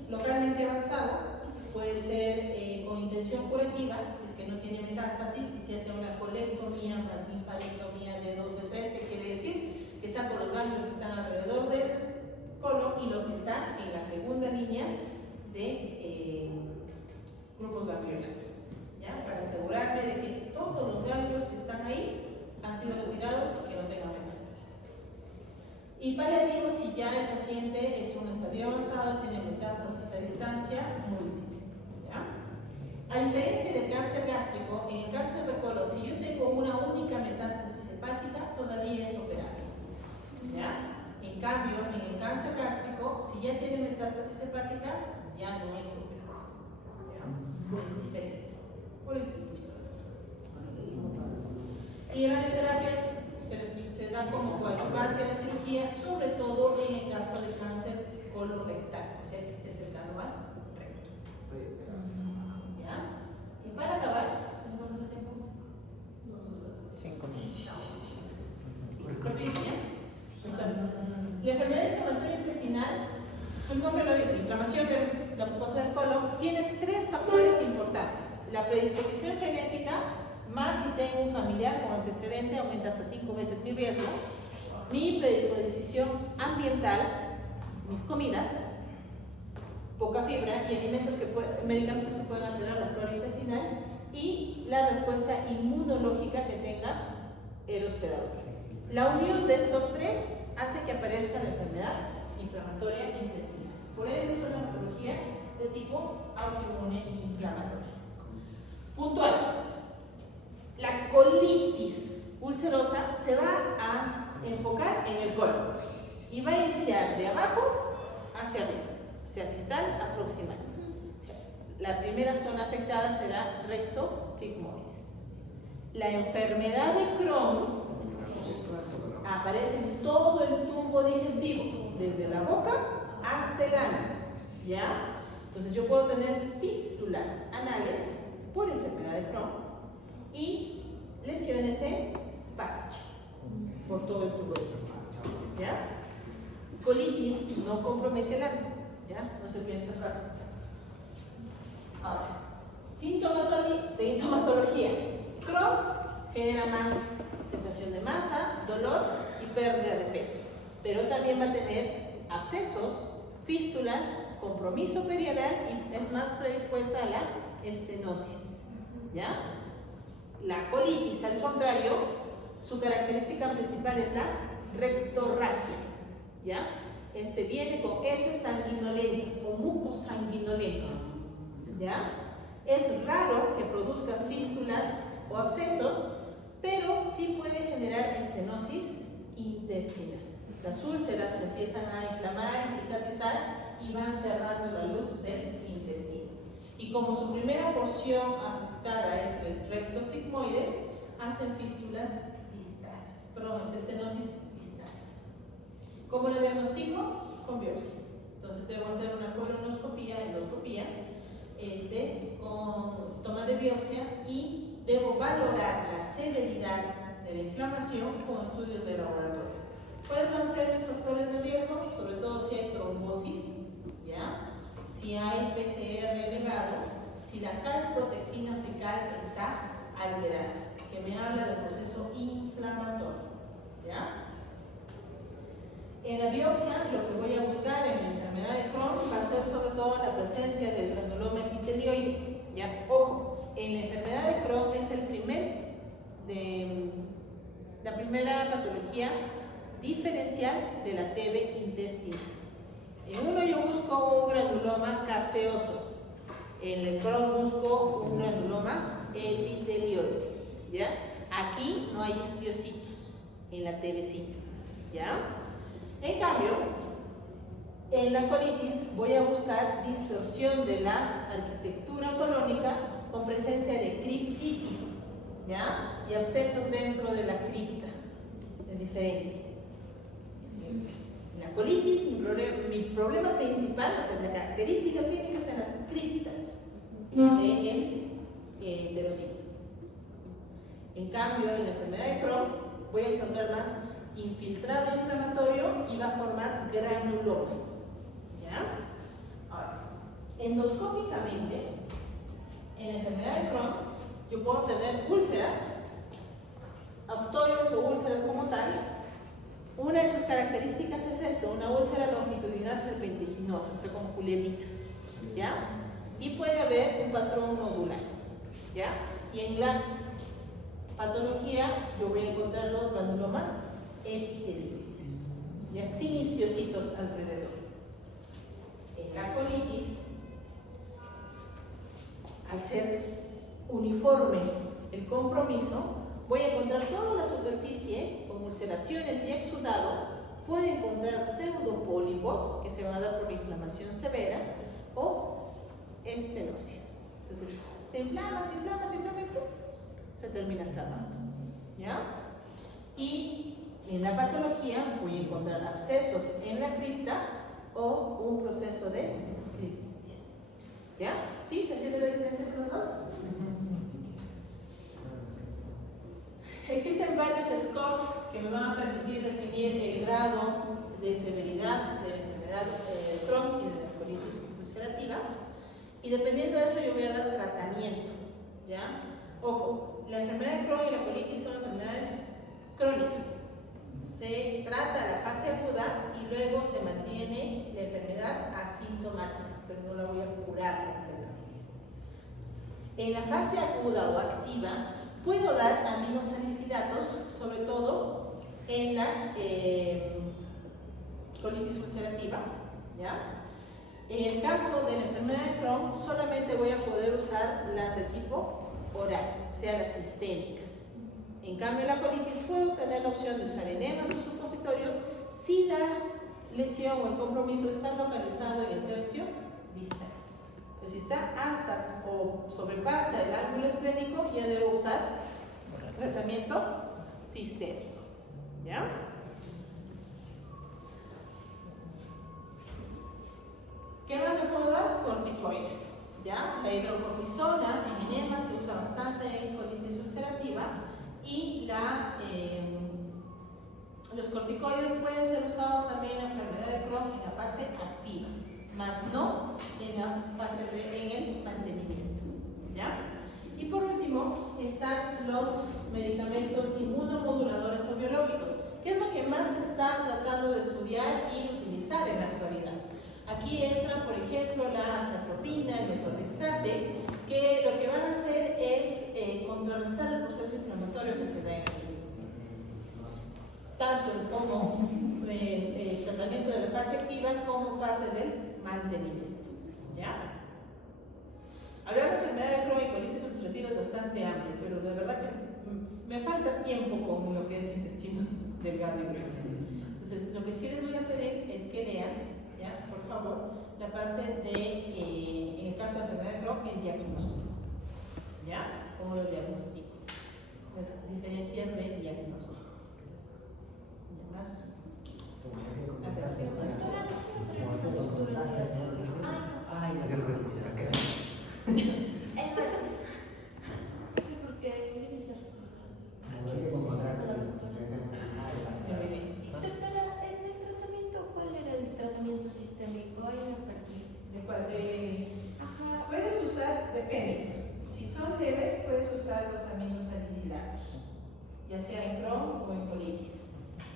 localmente avanzado, puede ser con intención curativa, si es que no tiene metástasis, y se hace una colectomía más linfadenectomía de 2 de 3, que quiere decir que saco los ganglios que están alrededor del colon y los que están en la segunda línea de grupos ganglionales, ¿ya? Para asegurarme de que todos los ganglios que están ahí han sido retirados y que no tengan metástasis. Y paliativo, si ya el paciente es un estadio avanzado, tiene metástasis a distancia múltiple, ¿ya? A diferencia del cáncer gástrico, en el cáncer de colon, si yo tengo una única metástasis hepática, todavía es operable, ¿ya? En cambio, en el cáncer gástrico, si ya tiene metástasis hepática, ya no es operable, ¿ya? Es diferente por el tipo histórico. Y en radioterapias se da como coadyuvante a la cirugía, sobre todo en el caso de cáncer colorectal, o sea que esté cercano al recto. ¿Ya? Y para acabar, ¿se nos va el tiempo? 5 minutos. ¿Correcto? La enfermedad inflamatoria intestinal, su nombre lo dice, inflamación de la mucosa del colon, tiene 3 factores importantes. La predisposición genética, más si tengo un familiar con antecedente, aumenta hasta 5 veces mi riesgo. Mi predisposición ambiental, mis comidas, poca fibra y medicamentos que pueden alterar la flora intestinal, y la respuesta inmunológica que tenga el hospedador. La unión de estos 3 hace que aparezca la enfermedad inflamatoria intestinal. Por ende, es una patología de tipo autoinmune inflamatoria. Puntual. La colitis ulcerosa se va a enfocar en el colon y va a iniciar de abajo hacia arriba, o sea, distal a proximal. La primera zona afectada será recto sigmoides. La enfermedad de Crohn aparece en todo el tubo digestivo, desde la boca hasta el ano, ¿ya? Entonces yo puedo tener fístulas anales por enfermedad de Crohn y lesiones en Pachy por todo el tubo digestivo, ¿ya? Colitis no compromete el ano, ¿ya? No se olviden sacar. Ahora, sintomatología. Crohn genera más sensación de masa, dolor y pérdida de peso, pero también va a tener abscesos, fístulas, compromiso periodal y es más predispuesta a la estenosis, ¿ya? La colitis, al contrario, su característica principal es la rectorragia, ¿ya? Viene con heces sanguinolentas o mucosanguinolentas, ¿ya? Es raro que produzca fístulas o abscesos, pero sí puede generar estenosis intestinal. Las úlceras se empiezan a inflamar y cicatrizar y van cerrando la luz del intestino. Y como su primera porción afectada es el recto sigmoides, hacen fístulas distales, estenosis distales. ¿Cómo lo diagnostico? Con biopsia. Entonces, Entonces debo hacer una colonoscopía, endoscopía, con toma de biopsia y debo valorar la severidad de la inflamación con estudios de laboratorio. ¿Cuáles van a ser los factores de riesgo? Sobre todo si hay trombosis, ¿ya? Si hay PCR elevado, si la calprotectina fecal está alterada, que me habla del proceso inflamatorio, ¿ya? En la biopsia, lo que voy a buscar en la enfermedad de Crohn va a ser sobre todo la presencia del granuloma epitelioide, ¿ya? Ojo, en la enfermedad de Crohn es la primera patología diferencial de la TB intestinal. En uno yo busco un granuloma caseoso, en el Crohn busco un granuloma epitelioide, ¿ya? Aquí no hay histiocitos, en la TB sí, ¿ya? En cambio, en la colitis voy a buscar distorsión de la arquitectura colónica con presencia de criptitis, ¿ya? Y abscesos dentro de la cripta. Es diferente. En la colitis, mi problema principal, o sea, la característica clínica está en las criptas del enterocito. En cambio, en la enfermedad de Crohn voy a encontrar más infiltrado inflamatorio y va a formar granulomas, ¿ya? Ahora, endoscópicamente, en la enfermedad de Crohn, yo puedo tener úlceras, aftoides o úlceras como tal. Una de sus características es eso, una úlcera longitudinal serpentiginosa, o sea, con culebritas, ¿ya? Y puede haber un patrón nodular, ¿ya? Y en la patología yo voy a encontrar los granulomas epitelioides, ¿ya? Sin histiocitos alrededor. En la colitis, al ser uniforme el compromiso, voy a encontrar toda la superficie con ulceraciones y exudado. Puedo encontrar pseudopólipos que se van a dar por inflamación severa o estenosis. Entonces, se inflama y ¡pum! Se termina cerrando, ¿ya? Y en la patología voy a encontrar abscesos en la cripta o un proceso de criptitis, ¿ya? ¿Sí? ¿Se entiende la diferencia entre los dos? Existen varios scores que me van a permitir definir el grado de severidad de la enfermedad de Crohn y de la colitis ulcerativa, y dependiendo de eso yo voy a dar tratamiento, ¿ya? Ojo, la enfermedad de Crohn y la colitis son enfermedades crónicas. Se trata la fase aguda y luego se mantiene la enfermedad asintomática, pero no la voy a curar completamente. En la fase aguda o activa, puedo dar aminosalicilatos, sobre todo en la colitis ulcerativa, ¿ya? En el caso de la enfermedad de Crohn, solamente voy a poder usar las de tipo oral, o sea, las sistémicas. En cambio, en la colitis puedo tener la opción de usar enemas o supositorios si la lesión o el compromiso está localizado en el tercio distal. Pero si está hasta o sobrepasa el ángulo esplénico, ya debo usar tratamiento sistémico, ¿ya? ¿Qué más le puedo dar? Corticoides, ¿ya? La hidrocortisona en enema se usa bastante en colitis ulcerativa y los corticoides pueden ser usados también en la enfermedad de Crohn en la fase activa, más no en la fase en el mantenimiento, ¿ya? Y por último están los medicamentos inmunomoduladores o biológicos, que es lo que más se está tratando de estudiar y utilizar en la actualidad. Aquí entran, por ejemplo, la acitropina, el metotrexate, que lo que van a hacer es contrarrestar el proceso inflamatorio que se da en el paciente, tanto como tratamiento de la fase activa como parte del mantenimiento, ¿ya? Hablar de enfermedad de Crohn y colitis ulcerativa es bastante amplio, pero de verdad que me falta tiempo con lo que es intestino delgado y grueso. Entonces, lo que sí les voy a pedir es que lean, ¿ya? Por favor, la parte de, en el caso de enfermedad de Crohn, el diagnóstico, ¿ya? ¿Cómo lo diagnostico? Las diferencias de diagnóstico. ¿Ya más? Doctora, Ay, no se lo olvidó. El martes. Sí, porque viene a Doctora, en el tratamiento, ¿cuál era el tratamiento sistémico? Ahí me perdí. ¿De cuál? De... Ajá. Puedes usar, depende. Si son leves, puedes usar los aminosalicilatos, ya sea en Crohn o en colitis.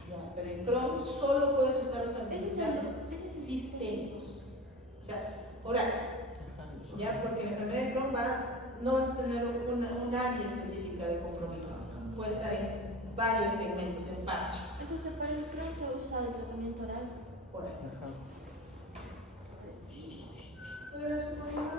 Ya, pero en Crohn solo puedes usar los aminosalicilatos sistémicos, o sea, orales. Ya, porque en la enfermedad de Crohn no vas a tener un área específica de compromiso. Puede estar en varios segmentos, en parche. Entonces, para el Crohn se usa el tratamiento oral. Oral. Ajá. ¿Cuál era su problema?